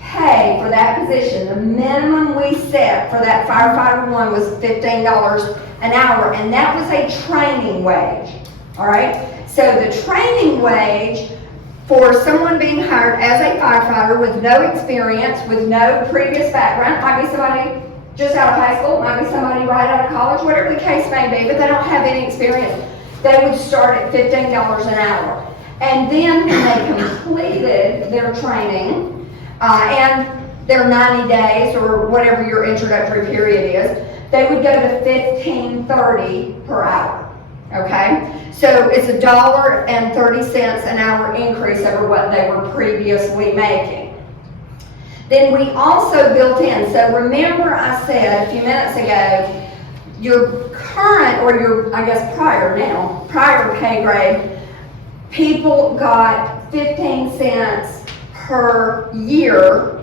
pay for that position, the minimum we set for that firefighter one was $15 an hour, and that was a training wage, all right? So the training wage for someone being hired as a firefighter with no experience, with no previous background, might be somebody just out of high school, might be somebody right out of college, whatever the case may be, but they don't have any experience, they would start at $15 an hour. And then when they completed their training, and their 90 days or whatever your introductory period is, they would go to $15.30 per hour, okay? So it's $1.30 an hour increase over what they were previously making. Then we also built in, so remember I said a few minutes ago, your current, or your, I guess prior pay grade, people got 15 cents per year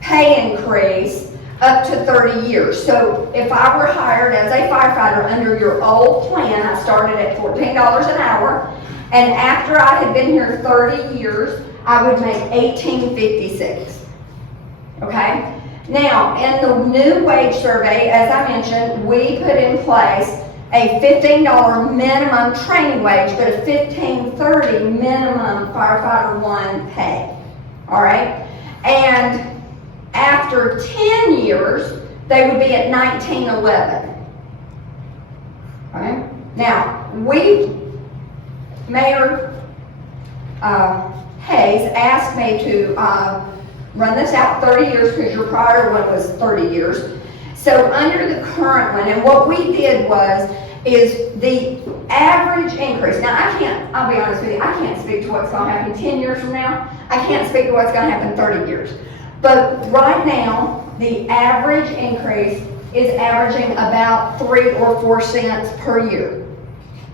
pay increase up to 30 years. So if I were hired as a firefighter under your old plan, I started at $14 an hour, and after I had been here 30 years, I would make $18.56. Okay? Now, in the new wage survey, as I mentioned, we put in place a $15 minimum training wage, but a $15.30 minimum firefighter one pay. All right? And after 10 years, they would be at $19.11. All right? Now, Mayor Hayes asked me to run this out 30 years because your prior one was 30 years. So under the current one, and what we did is the average increase. Now I'll be honest with you, I can't speak to what's going to happen 10 years from now. I can't speak to what's going to happen 30 years. But right now, the average increase is averaging about 3 or 4 cents per year.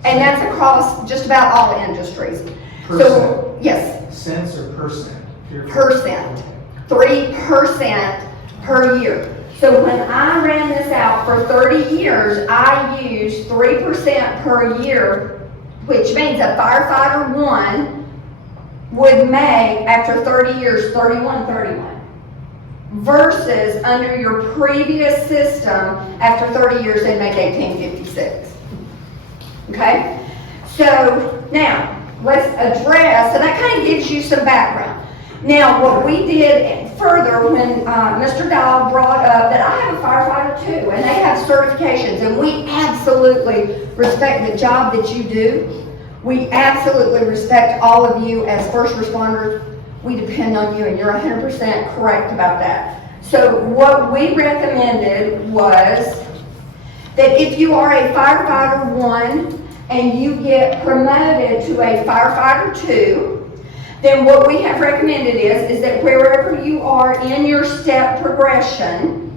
And that's across just about all industries. So, yes. Cents or percent? Percent. 3% per year. So when I ran this out for 30 years, I used 3% per year, which means a firefighter one would make, after 30 years, $31.31. versus under your previous system, after 30 years, they'd make 1856. Okay? So now, let's address, so that kind of gives you some background. Now, what we did further, when Mr. Dial brought up that I have a firefighter too, and they have certifications, and we absolutely respect the job that you do. We absolutely respect all of you as first responders. We depend on you, and you're 100% correct about that. So what we recommended was that if you are a firefighter 1 and you get promoted to a firefighter 2, then what we have recommended is that wherever you are in your step progression,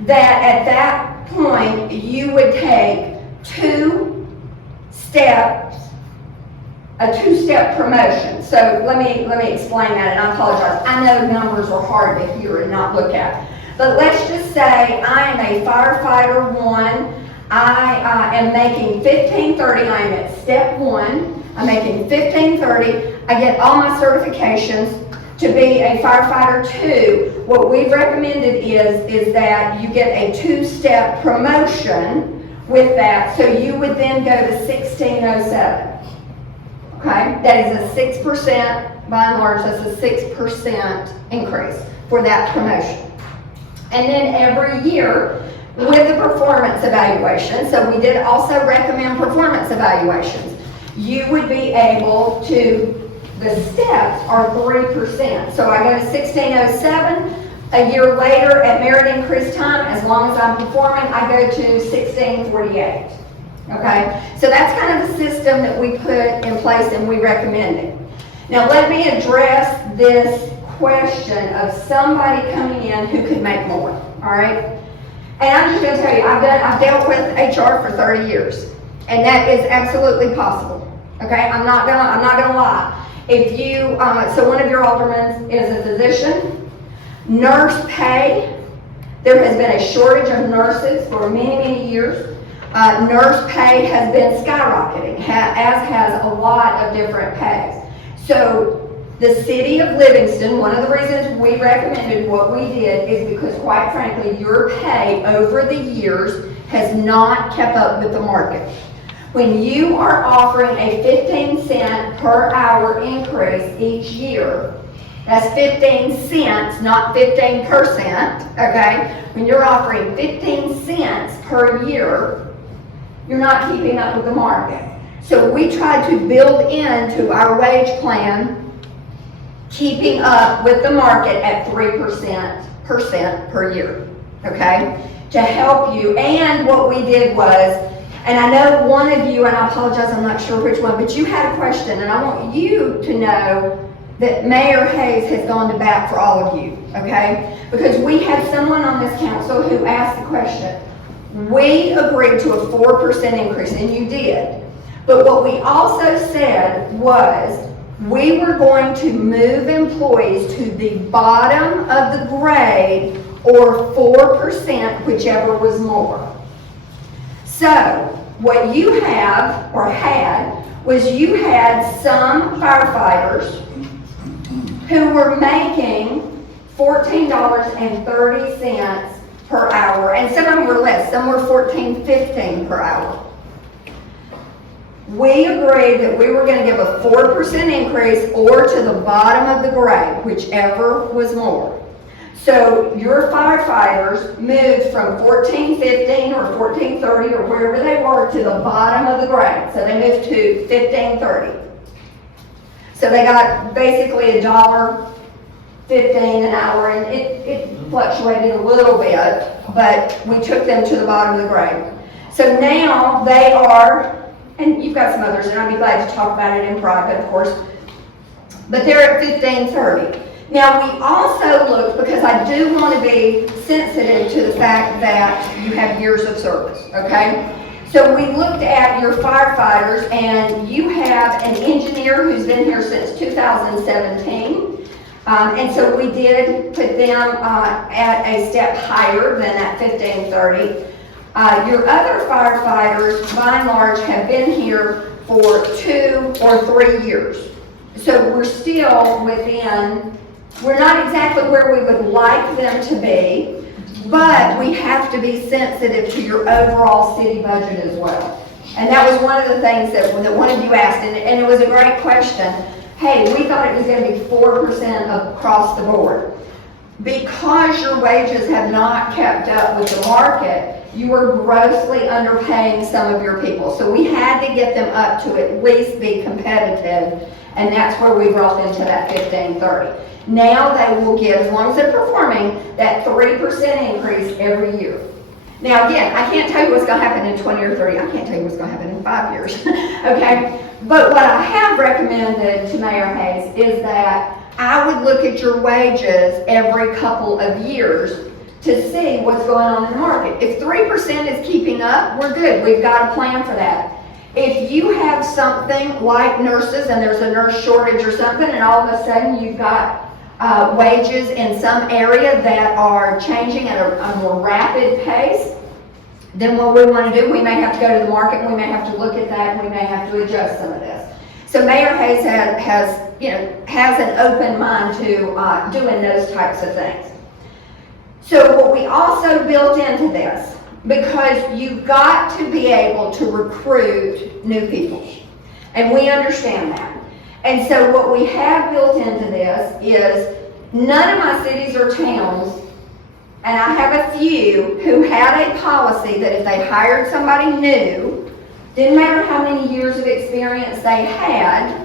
that at that point you would take 2 steps, a 2-step promotion. So let me explain that, and I apologize. I know numbers are hard to hear and not look at. But let's just say I am a firefighter 1. I am making 1530. I am at step 1. I'm making 1530. I get all my certifications to be a firefighter 2. What we've recommended is that you get a 2-step promotion with that. So you would then go to 1607. Okay, that is a 6%, by and large, that's a 6% increase for that promotion. And then every year with the performance evaluation, so we did also recommend performance evaluations, you would be able to, the steps are 3%. So I go to 1607, a year later at merit increase time, as long as I'm performing, I go to 1648. Okay, so that's kind of the system that we put in place and we recommend it. Now let me address this question of somebody coming in who could make more, all right? And I'm just gonna tell you, I've dealt with HR for 30 years, and that is absolutely possible, okay? I'm not gonna lie. If you, so one of your aldermen is a physician, nurse pay, there has been a shortage of nurses for many, many years. Nurse pay has been skyrocketing, as has a lot of different pays. So the city of Livingston, one of the reasons we recommended what we did is because, quite frankly, your pay over the years has not kept up with the market. When you are offering a 15-cent per hour increase each year, that's 15 cents, not 15%, okay? When you're offering 15 cents per year, you're not keeping up with the market. So we tried to build into our wage plan keeping up with the market at 3% per year, okay? To help you. And what we did was, and I know one of you, and I apologize, I'm not sure which one, but you had a question, and I want you to know that Mayor Hayes has gone to bat for all of you, okay? Because we had someone on this council who asked the question. We agreed to a 4% increase, and you did. But what we also said was we were going to move employees to the bottom of the grade or 4%, whichever was more. So what you have or had was you had some firefighters who were making $14.30 per hour, and some of them were less, some were $14.15 per hour. We agreed that we were going to give a 4% increase or to the bottom of the grade, whichever was more. So your firefighters moved from $14.15 or $14.30 or wherever they were to the bottom of the grade. So they moved to $15.30. So they got basically $1.15 an hour, and it fluctuated a little bit, but we took them to the bottom of the grade. So now they are, and you've got some others, and I'd be glad to talk about it in private, of course, but they're at $15.30. Now we also looked, because I do want to be sensitive to the fact that you have years of service, okay? So we looked at your firefighters, and you have an engineer who's been here since 2017. And so we did put them at a step higher than that $15.30. Your other firefighters, by and large, have been here for 2 or 3 years. So we're still within We're not exactly where we would like them to be, but we have to be sensitive to your overall city budget as well. And that was one of the things that one of you asked, and it was a great question. Hey, we thought it was going to be 4% across the board. Because your wages have not kept up with the market, you were grossly underpaying some of your people. So we had to get them up to at least be competitive, and that's where we brought them to that 1530. Now they will get, as long as they're performing, that 3% increase every year. Now again, I can't tell you what's going to happen in 20 or 30. I can't tell you what's going to happen in 5 years. Okay? But what I have recommended to Mayor Hayes is that I would look at your wages every couple of years to see what's going on in the market. If 3% is keeping up, we're good. We've got a plan for that. If you have something like nurses and there's a nurse shortage or something, and all of a sudden you've got wages in some area that are changing at a more rapid pace, then what we want to do, we may have to go to the market and we may have to look at that and we may have to adjust some of this. So Mayor Hayes has an open mind to doing those types of things. So what we also built into this, because you've got to be able to recruit new people, and we understand that. And so what we have built into this is none of my cities or towns, and I have a few who had a policy that if they hired somebody new, didn't matter how many years of experience they had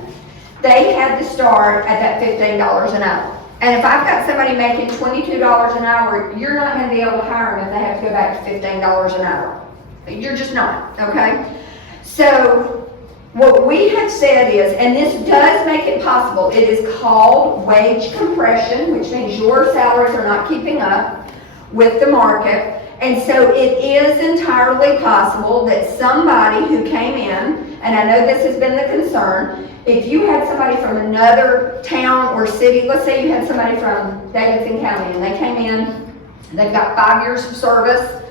to start at that $15 an hour. And if I've got somebody making $22 an hour, you're not going to be able to hire them if they have to go back to $15 an hour. You're just not, okay? So what we have said is, and this does make it possible, it is called wage compression, which means your salaries are not keeping up with the market. And so it is entirely possible that somebody who came in, and I know this has been the concern, if you had somebody from another town or city, let's say you had somebody from Davidson County and they came in, they've got 5 years of service,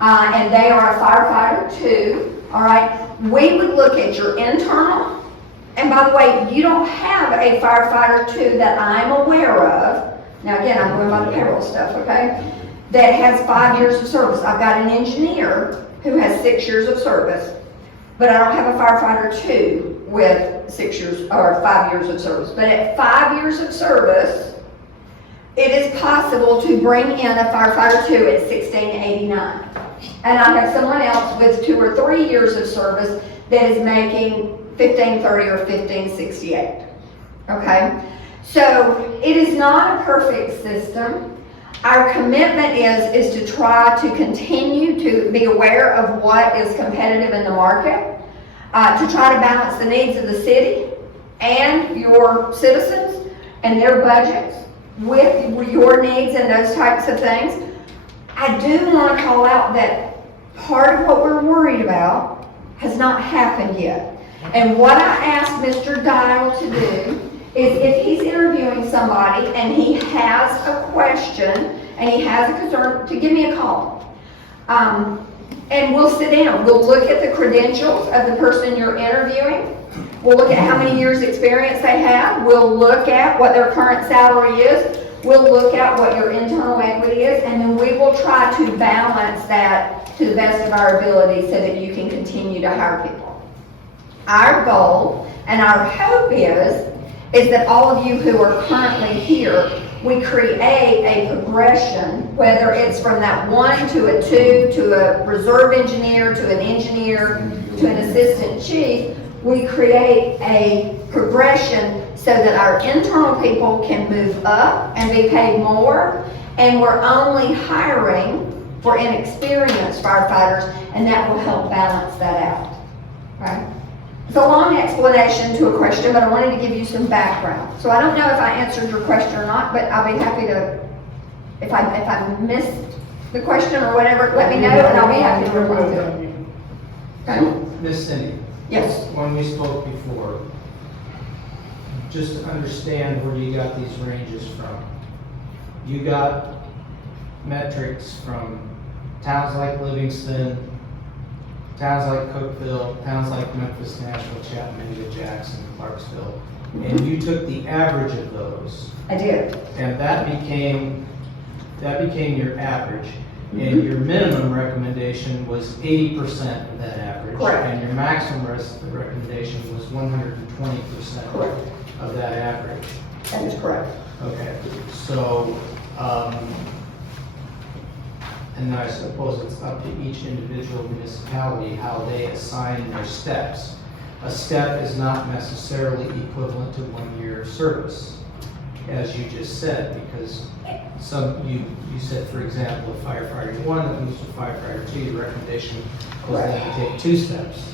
and they are a firefighter too, all right, we would look at your internal, and by the way, you don't have a firefighter too that I'm aware of, now again, I'm going by the payroll stuff, okay, that has 5 years of service. I've got an engineer who has 6 years of service, but I don't have a firefighter too with 6 years or 5 years of service. But at 5 years of service, it is possible to bring in a firefighter too at $16.89. And I have someone else with 2 or 3 years of service that is making $15.30 or $15.68. Okay? So it is not a perfect system. Our commitment is to try to continue to be aware of what is competitive in the market, to try to balance the needs of the city and your citizens and their budgets with your needs and those types of things. I do want to call out that part of what we're worried about has not happened yet. And what I asked Mr. Dial to do is if he's interviewing somebody and he has a question and he has a concern, to give me a call. And we'll sit down. We'll look at the credentials of the person you're interviewing. We'll look at how many years experience they have. We'll look at what their current salary is. We'll look at what your internal equity is, and then we will try to balance that to the best of our ability so that you can continue to hire people. Our goal and our hope is that all of you who are currently here, we create a progression, whether it's from that 1 to a 2 to a reserve engineer to an engineer to an assistant chief. We create a progression so that our internal people can move up and be paid more, and we're only hiring for inexperienced firefighters, and that will help balance that out. Right? It's a long explanation to a question, but I wanted to give you some background. So I don't know if I answered your question or not, but I'll be happy to, if I missed the question or whatever, let me know, and I'll be happy to reply to it. Okay? Miss Cindy? Yes. When we spoke before, just to understand where you got these ranges from. You got metrics from towns like Livingston, towns like Cookeville, towns like Memphis, Nashville, Chattanooga, Jackson, Clarksville, and you took the average of those, I did. and that became your average. And your minimum recommendation was 80% of that average. Correct. And your maximum recommendation was 120% Correct. of that average. That is correct. Okay, so, and then I suppose it's up to each individual municipality how they assign their steps. A step is not necessarily equivalent to 1 year of service, as you just said, because you said, for example, a firefighter 1 that moves to firefighter 2, your recommendation was then to take 2 steps.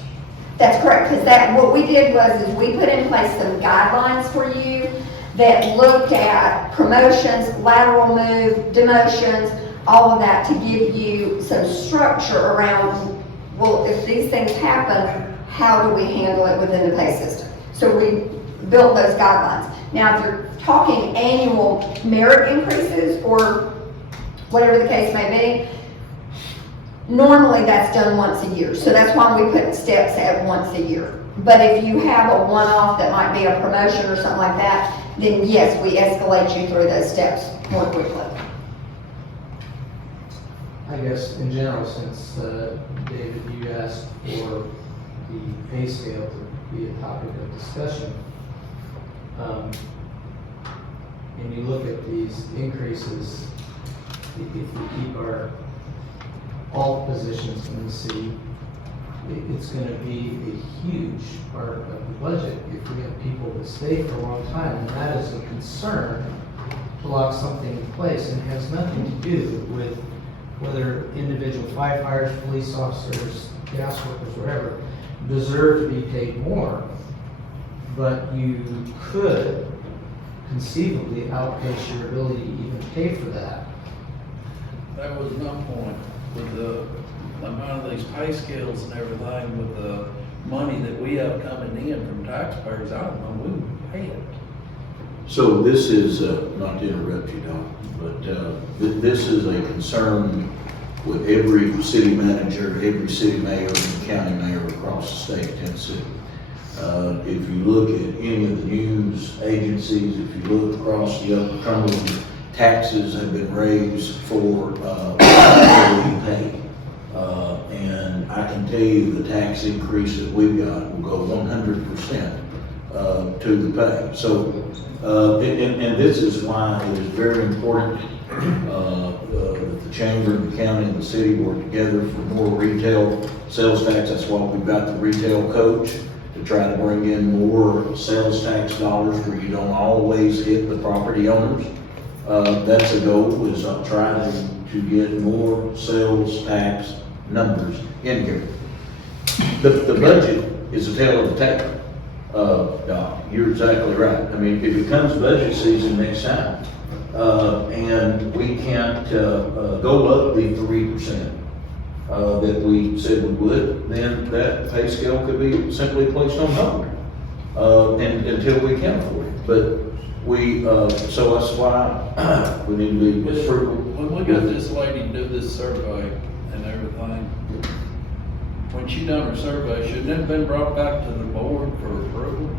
That's correct, because what we did was is we put in place some guidelines for you that looked at promotions, lateral move, demotions, all of that to give you some structure around, well, if these things happen, how do we handle it within the pay system? So we built those guidelines. Now, if you're talking annual merit increases or whatever the case may be, normally that's done once a year. So that's why we put steps at once a year. But if you have a one-off that might be a promotion or something like that, then yes, we escalate you through those steps more quickly. I guess in general, since David, you asked for the pay scale to be a topic of discussion, and you look at these increases, if we keep all positions in the city, it's going to be a huge part of the budget if we have people that stay for a long time, and that is a concern to lock something in place, and it has nothing to do with whether individual firefighters, police officers, gas workers, whatever, deserve to be paid more, but you could conceivably outpace your ability to even pay for that. That was my point, with the amount of these pay scales and everything, with the money that we have coming in from taxpayers, I don't know, we would pay it. So this is, not to interrupt you, Don, but this is a concern with every city manager, every city mayor, and county mayor across the state of Tennessee. If you look at any of the news agencies, if you look across the upper Cumberland, taxes have been raised for every pay. And I can tell you the tax increase that we've got will go 100% to the pay. So, and this is why it is very important that the chamber and the county and the city work together for more retail sales tax. That's why we've got the retail coach to try to bring in more sales tax dollars where you don't always hit the property owners. That's the goal, is trying to get more sales tax numbers in here. The budget is a tail of the tape. Doc, you're exactly right. I mean, if it comes budget season next time, and we can't go up the 3% that we said we would, then that pay scale could be simply placed on hold and until we can afford it. But we, so that's why we need to be frugal. When we got this lady do this survey and everything, when she done her survey, shouldn't it have been brought back to the board for approval?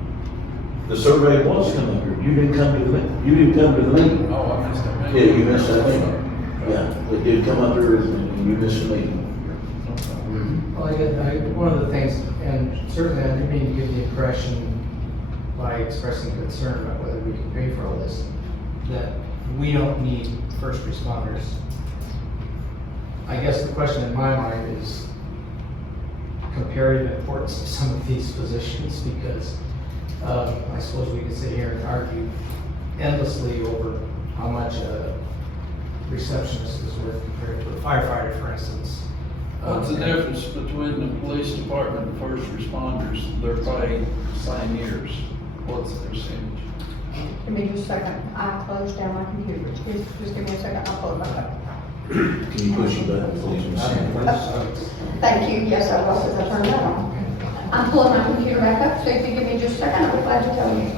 The survey was coming here. You didn't come to the meeting. You didn't come to the meeting. Oh, I missed that Yeah, meeting. you missed that meeting. Yeah, it did come up here and you missed the meeting. Well, one of the things, and certainly I didn't mean to give the impression by expressing concern about whether we can pay for all this, that we don't need first responders. I guess the question in my mind is comparative importance of some of these positions, because I suppose we could sit here and argue endlessly over how much a receptionist is worth compared to a firefighter, for instance. What's the difference between the police department and first responders? They're paid same years. What's the percentage? Give me just a second. I closed down my computer. Just give me a second. I'll pull it back up. Can you push it back, please? Thank you. Yes, I was, as I turned that on. I'm pulling my computer back up, so if you give me just a second, I'll be glad to tell you.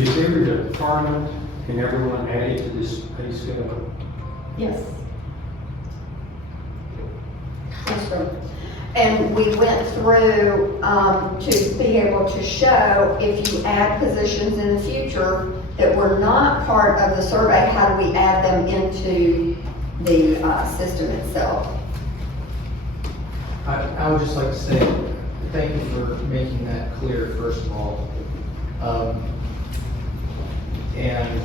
Is every department, can everyone add it to this pay scale? Yes. Yes, sir. And we went through, to be able to show if you add positions in the future that were not part of the survey, how do we add them into the, system itself? I would just like to say, thank you for making that clear, first of all. And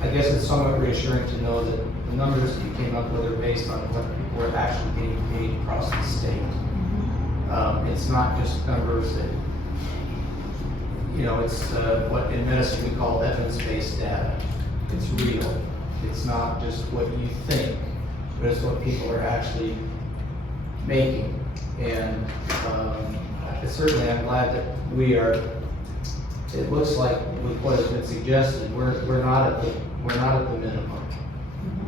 I guess it's somewhat reassuring to know that the numbers that you came up with are based on what people are actually getting paid across the state. It's not just numbers that, you know, it's what in medicine we call evidence-based data. It's real. It's not just what you think, but it's what people are actually making. And certainly I'm glad that we are, it looks like with what has been suggested, we're not at the minimum.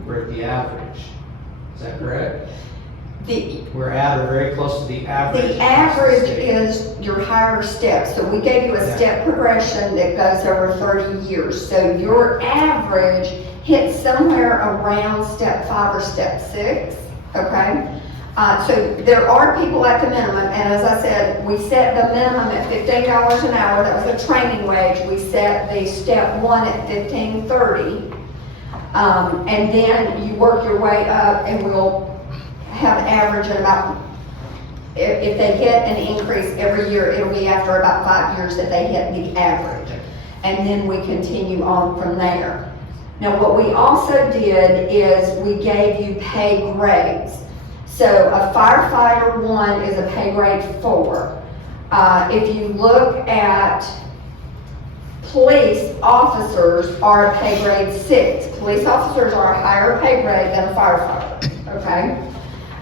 We're at the average. Is that correct? We're at or very close to the average. The average is your higher step. So we gave you a step progression that goes over 30 years. So your average hits somewhere around step 5 or step 6, okay? So there are people at the minimum, and as I said, we set the minimum at $15 an hour. That was a training wage. We set the step 1 at $15.30. And then you work your way up, and we'll have average at about, if they hit an increase every year, it'll be after about 5 years that they hit the average. And then we continue on from there. Now, what we also did is we gave you pay grades. So a firefighter 1 is a pay grade 4. If you look at police officers are a pay grade 6. Police officers are a higher pay grade than a firefighter, okay?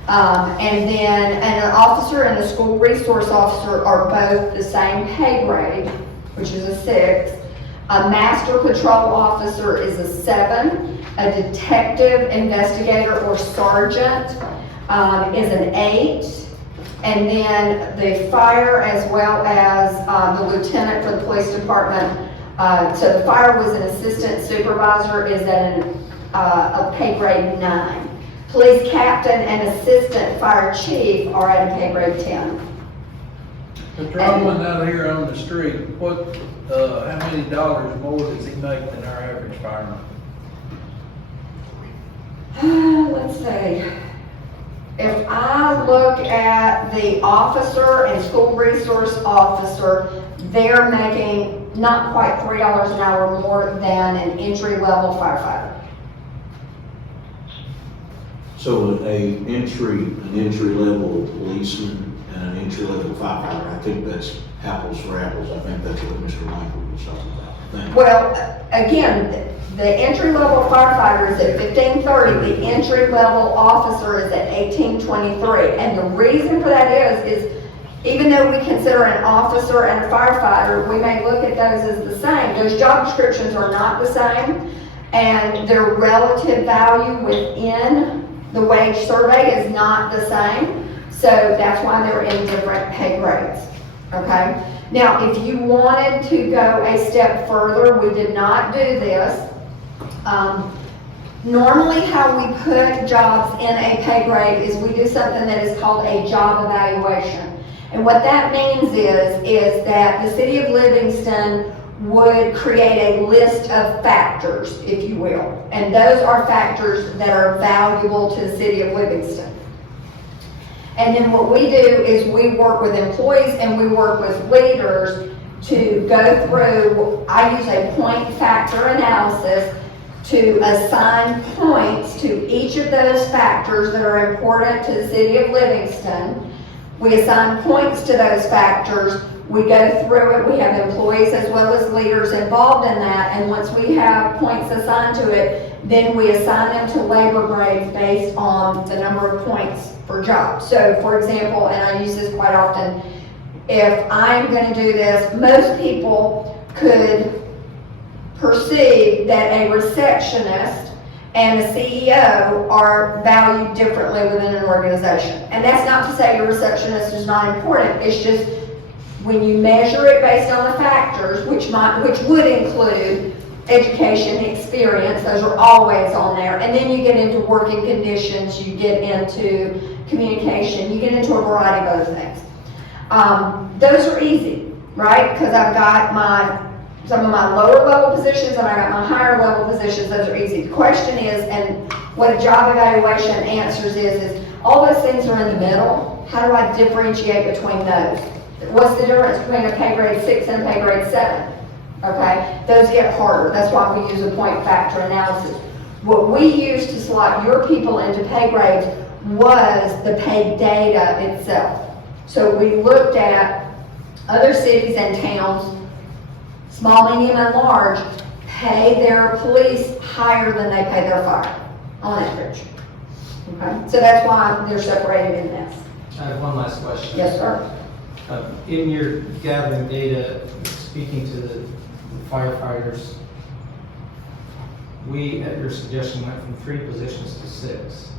And then an officer and a school resource officer are both the same pay grade, which is a 6. A master patrol officer is a 7. A detective, investigator, or sergeant is an 8. And then the fire, as well as the lieutenant for the police department. So the fire was an assistant supervisor, is at a pay grade 9. Police captain and assistant fire chief are at a pay grade 10. Patrolman out here on the street, what, how many dollars more does he make than our average fireman? Let's see. If I look at the officer and school resource officer, they're making not quite $3 an hour more than an entry-level firefighter. So an entry-level policeman and an entry-level firefighter, I think that's apples for apples. I think that's what Mr. Langford was talking about. Thank you. Well, again, the entry-level firefighter is at $15.30, the entry-level officer is at $18.23. And the reason for that is even though we consider an officer and a firefighter, we may look at those as the same. Those job descriptions are not the same, and their relative value within the wage survey is not the same. So that's why they're in different pay grades, okay? Now, if you wanted to go a step further, we did not do this. Normally how we put jobs in a pay grade is we do something that is called a job evaluation. And what that means is that the city of Livingston would create a list of factors, if you will. And those are factors that are valuable to the city of Livingston. And then what we do is we work with employees and we work with leaders to go through, I use a point factor analysis to assign points to each of those factors that are important to the city of Livingston. We assign points to those factors. We go through it. We have employees as well as leaders involved in that. And once we have points assigned to it, then we assign them to labor grades based on the number of points for jobs. So for example, and I use this quite often, if I'm going to do this, most people could perceive that a receptionist and a CEO are valued differently within an organization. And that's not to say your receptionist is not important. It's just When you measure it based on the factors, which would include education, experience, those are always on there. And then you get into working conditions, you get into communication, you get into a variety of other things. Those are easy, right? Because I've got some of my lower level positions and I got my higher level positions, those are easy. The question is, and what a job evaluation answers is all those things are in the middle. How do I differentiate between those? What's the difference between a pay grade 6 and a pay grade 7? Okay, those get harder. That's why we use a point factor analysis. What we used to slot your people into pay grades was the pay data itself. So we looked at other cities and towns, small, medium, and large, pay their police higher than they pay their fire, on average. Okay, so that's why they're separated in this. I have one last question. Yes, sir. In your gathering data, speaking to the firefighters, we, at your suggestion, went from 3 positions to 6.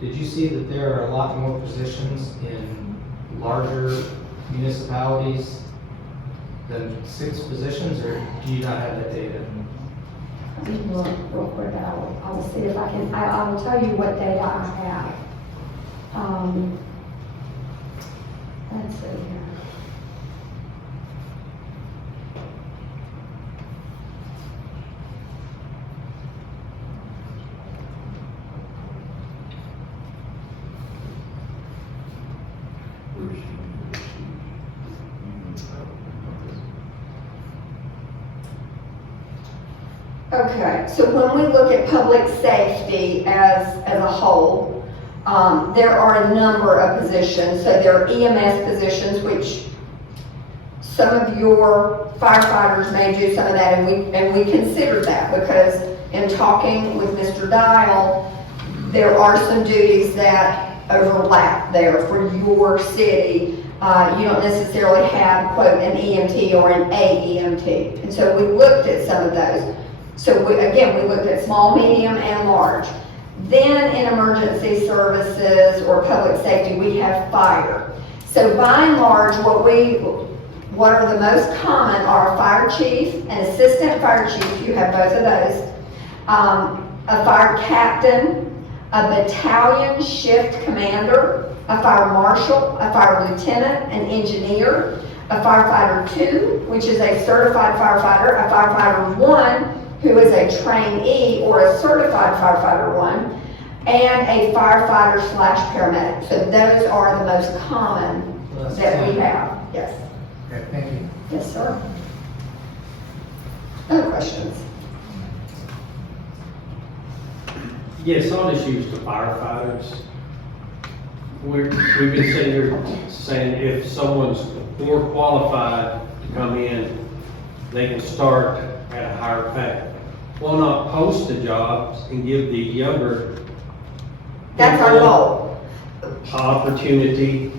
Did you see that there are a lot more positions in larger municipalities than 6 positions, or do you not have that data? Let me look real quick. I will see if I can, I will tell you what data I have. Let's see here. Okay, so when we look at public safety as a whole, there are a number of positions. So there are EMS positions, which some of your firefighters may do some of that, and we consider that because in talking with Mr. Dial, there are some duties that overlap there for your city. You don't necessarily have, quote, an EMT or an AEMT. And so we looked at some of those. So we looked at small, medium, and large. Then in emergency services or public safety, we have fire. So by and large, what are the most common are a fire chief, an assistant fire chief, you have both of those, a fire captain, a battalion shift commander, a fire marshal, a fire lieutenant, an engineer, a firefighter 2, which is a certified firefighter, a firefighter 1, who is a trainee or a certified firefighter 1, and a firefighter / paramedic. So those are the most common that we have. Yes. Okay, thank you. Yes, sir. Other questions? Yes, I'll just use the firefighters. We've been sitting here saying if someone's more qualified to come in, they can start at a higher pay. Why not post the jobs and give the younger That's our goal. opportunity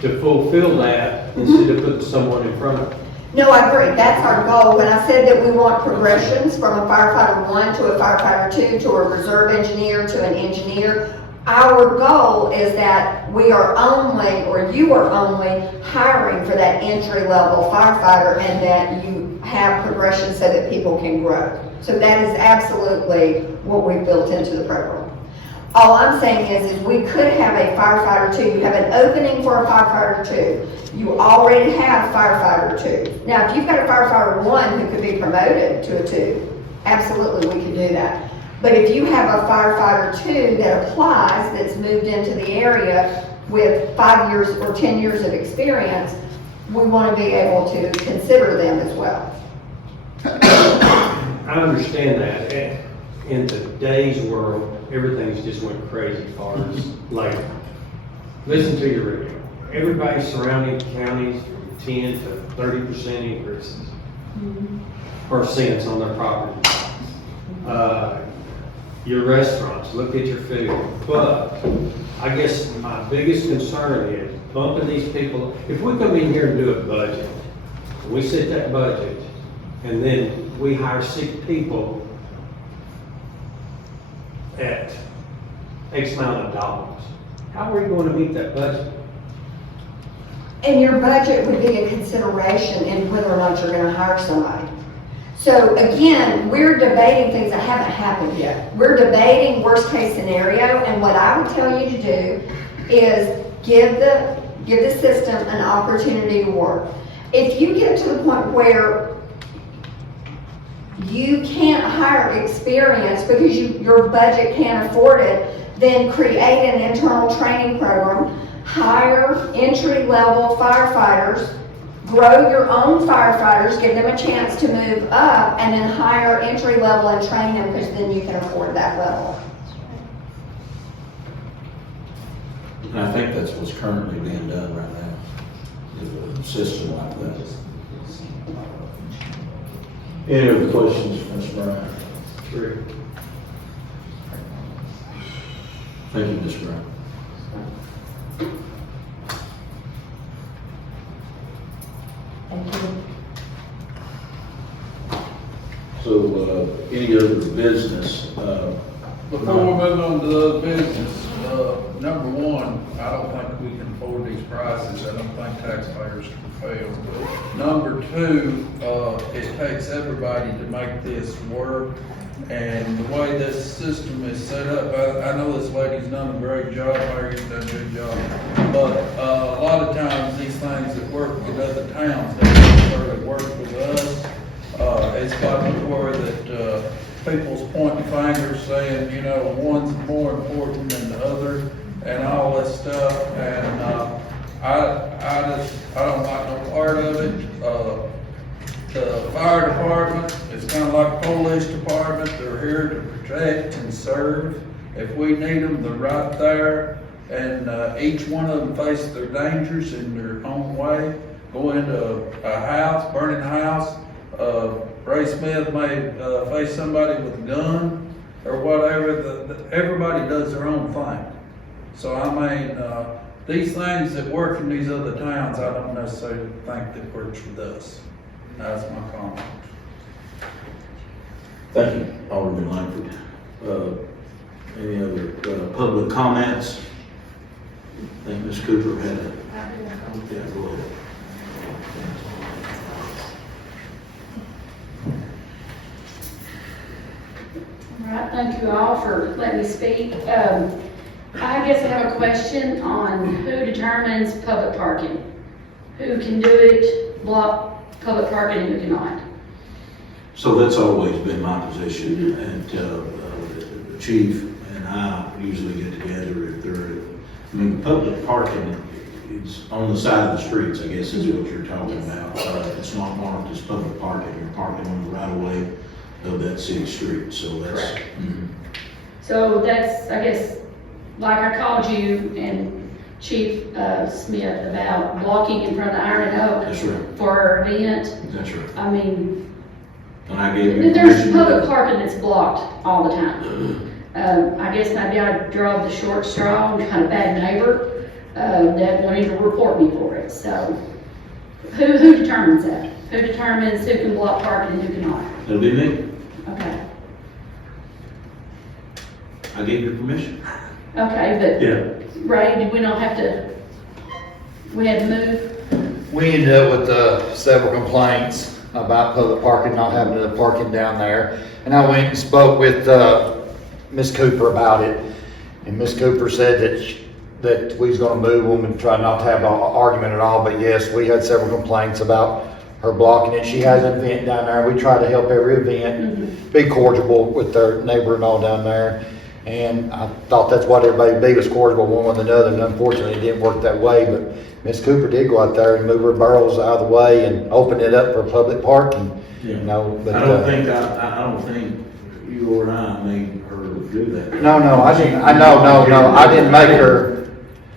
to fulfill that instead of putting someone in front of them? No, I agree. That's our goal. When I said that we want progressions from a firefighter 1 to a firefighter 2 to a reserve engineer to an engineer, our goal is that we are only, or you are only, hiring for that entry-level firefighter and that you have progression so that people can grow. So that is absolutely what we've built into the program. All I'm saying is we could have a firefighter 2. You have an opening for a firefighter 2. You already have firefighter 2. Now, if you've got a firefighter 1 who could be promoted to a 2, absolutely we could do that. But if you have a firefighter 2 that applies, that's moved into the area with 5 years or 10 years of experience, we want to be able to consider them as well. I understand that. In today's world, everything's just went crazy as far as labor. Listen to your radio. Everybody's surrounding counties from 10 to 30% increases or cents on their property. Your restaurants, look at your food. But I guess my biggest concern is bumping these people. If we come in here and do a budget, we set that budget, and then we hire 6 people at X amount of dollars, how are we going to meet that budget? And your budget would be a consideration in whether or not you're gonna hire somebody. So again, we're debating things that haven't happened yet. We're debating worst case scenario, and what I would tell you to do is give the system an opportunity to work. If you get to the point where you can't hire experience because your budget can't afford it, then create an internal training program, hire entry-level firefighters, grow your own firefighters, give them a chance to move up, and then hire entry-level and train them, because then you can afford that level. And I think that's what's currently being done right now, is a system like that. Any other questions for Ms. Brown? Sure. Thank you, Ms. Brown. Thank you. So, any other business? Before we move on to the business, number one, I don't think we can afford these prices. I don't think taxpayers can fail. Number two, it takes everybody to make this work. And the way this system is set up, I know this lady's done a great job, Mary's done a good job. But a lot of times, these things that work in other towns, they don't necessarily work with us. It's got to where that people's pointing fingers saying, you know, one's more important than the other and all this stuff. And I don't like no part of it. The fire department is kind of like the police department. They're here to protect and serve. If we need them, they're right there. And each one of them face their dangers in their own way. Go into a house, burning a house. Ray Smith may face somebody with a gun or whatever. Everybody does their own thing. So I mean, these things that work in these other towns, I don't necessarily think that works with us. That's my comment. Thank you, Alderman Langford. Any other public comments? I think Ms. Cooper had a... Yeah, go ahead. All right, thank you all for letting me speak. I guess I have a question on who determines public parking. Who can do it, block public parking, and who cannot? So that's always been my position, and the chief and I usually get together if there, I mean, public parking is on the side of the streets, I guess is what you're talking about. It's not marked as public parking, you're parking on the right of way of that city street, so that's. Correct. So that's, I guess, like I called you and Chief Smith about blocking in front of the Iron and Oak. That's right. For our event. That's right. I mean, And I gave you there's permission. public parking that's blocked all the time. I guess maybe I drove the short straw and kind of bad neighbor that wanted to report me for it. So who determines that? Who determines who can block parking and who cannot? It'll be me. Okay. I gave you permission. Okay, but Yeah. Ray, did we not have to, we had to move? We ended up with several complaints about public parking, not having the parking down there. And I went and spoke with Ms. Cooper about it. And Ms. Cooper said that we was gonna move them and try not to have an argument at all. But yes, we had several complaints about her blocking it. She has an event down there. We try to help every event, be cordial with their neighbor and all down there. And I thought that's what everybody be, was cordial one with another, and unfortunately it didn't work that way. But Ms. Cooper did go out there and move her barrels out of the way and open it up for public parking. Yeah. You know, but, I don't think you or I made her do that. No, I didn't, I didn't make her.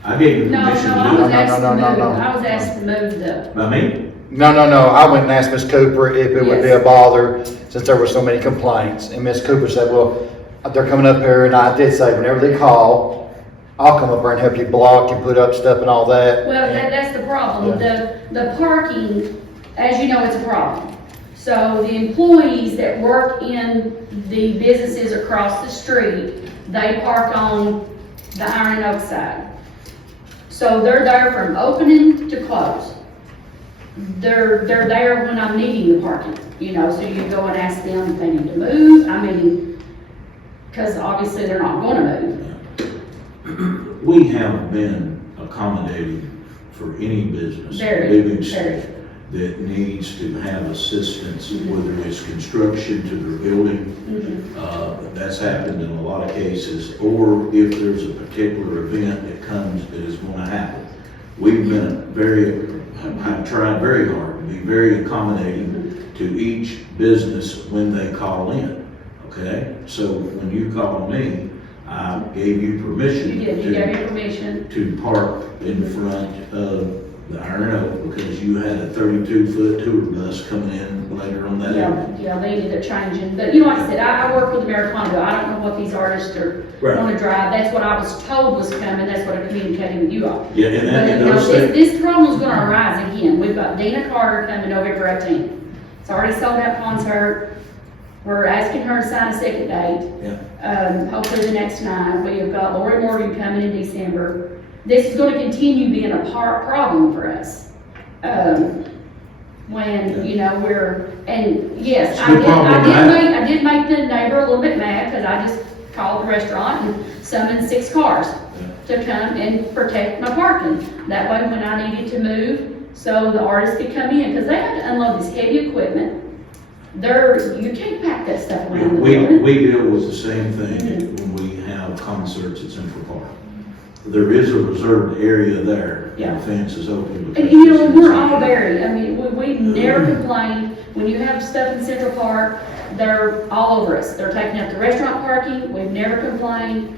I gave you No, permission I to do was it. asked to move, No. I was asked to move the, By me? No, I went and asked Ms. Cooper if it would be a bother, since there were so many complaints. And Ms. Cooper said, well, they're coming up here, and I did say, whenever they call, I'll come up there and help you block and put up stuff and all that. well, that's the problem. The parking, as you know, it's a problem. So the employees that work in the businesses across the street, they park on the Iron Oak side. So they're there from opening to close. They're there when I'm needing the parking, you know, so you go and ask them if they need to move. I mean, because obviously they're not gonna move. We haven't been accommodating for any business in Very, Livingston very. that needs to have assistance, whether it's construction to their building. That's happened in a lot of cases, or if there's a particular event that comes that is gonna happen. We've been I've tried very hard to be very accommodating to each business when they call in, okay? So when you call me, I gave you permission You did, you gave me permission. to park in front of the Iron Oak because you had a 32-foot tour bus coming in later on that evening. Yeah, they ended up changing, but you know, like I said, I work with Americano, I don't know what these artists are, Right. wanna drive, that's what I was told was coming, that's what I communicated with you all. Yeah, and But, that, you and know, those this, things, this problem's gonna arise again, we've got Dina Carter coming November 18th. It's already sold out concert, we're asking her to sign a second date. Hopefully the next night, we have got Lori Morgan coming in December. This is gonna continue being a problem for us. When, you know, and yes, It's no problem, I did make the neighbor a little bit mad, cause I just called the restaurant and summoned 6 cars to come and protect my parking. That way, when I needed to move, so the artists could come in, cause they have to unload this heavy equipment. You can't pack that stuff around the building. we deal with the same thing when we have concerts at Central Park. There is a reserved area there, and the fence is open. And you know, we're all very, I mean, we never complain, when you have stuff in Central Park, they're all over us. They're taking up the restaurant parking, we've never complained.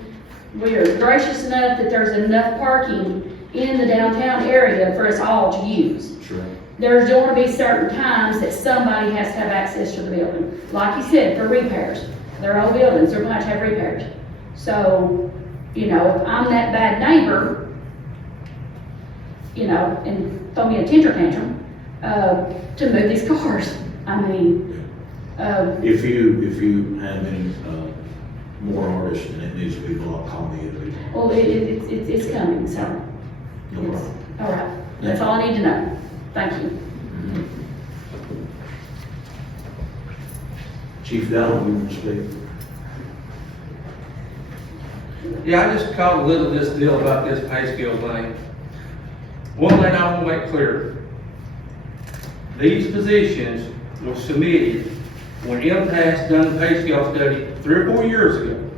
We are gracious enough that there's enough parking in the downtown area for us all to use. Sure. There's going to be certain times that somebody has to have access to the building. Like you said, for repairs. They're old buildings, they're going to have to have repairs. So, you know, if I'm that bad neighbor, you know, and throw me a temper tantrum, to move these cars. I mean, If you have any, more artists and it needs to be blocked, call me. well, it's coming, so. No problem. All right, that's all I need to know. Thank you. Chief Dallin, you want to speak? Yeah, I just caught a little of this deal about this pay scale thing. One thing I want to make clear, these positions were submitted when MTS done the pay scale study 3 or 4 years ago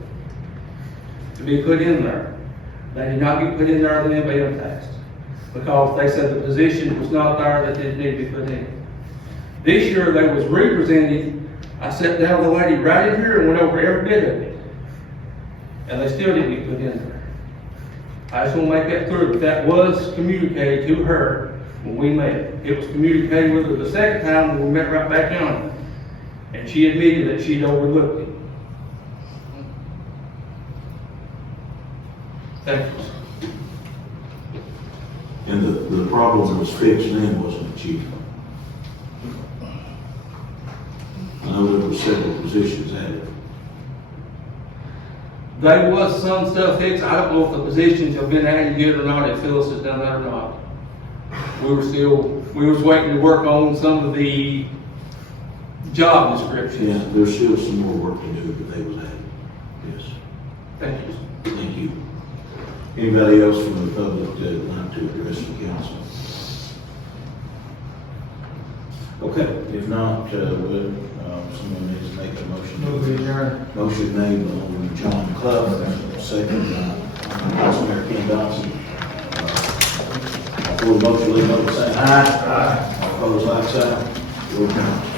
to be put in there. They did not get put in there then by MTS because they said the position was not there that didn't need to be put in. This year they was represented. I sat down with the lady right in here and went over every bit of it. And they still didn't get put in there. I just want to make that clear that was communicated to her when we met. It was communicated with her the second time when we met right back down there. And she admitted that she'd overlooked it. Thank you. And the problem was fixed then, wasn't it, Chief? I know there were several positions added. There was some stuff fixed. I don't know if the positions have been added yet or not, if Phyllis has done that or not. We was waiting to work on some of the job descriptions. Yeah, there's still some more work to do, but they was added. Yes. Thank you. Thank you. Anybody else from the public that would like to address the council? Okay, if not, someone needs to make a motion. Motion made by Alderman John Clough, second by Vice Mayor Ken Dodson. For the motion, leave vote saying aye. Aye. All opposed, like sign. We're adjourned.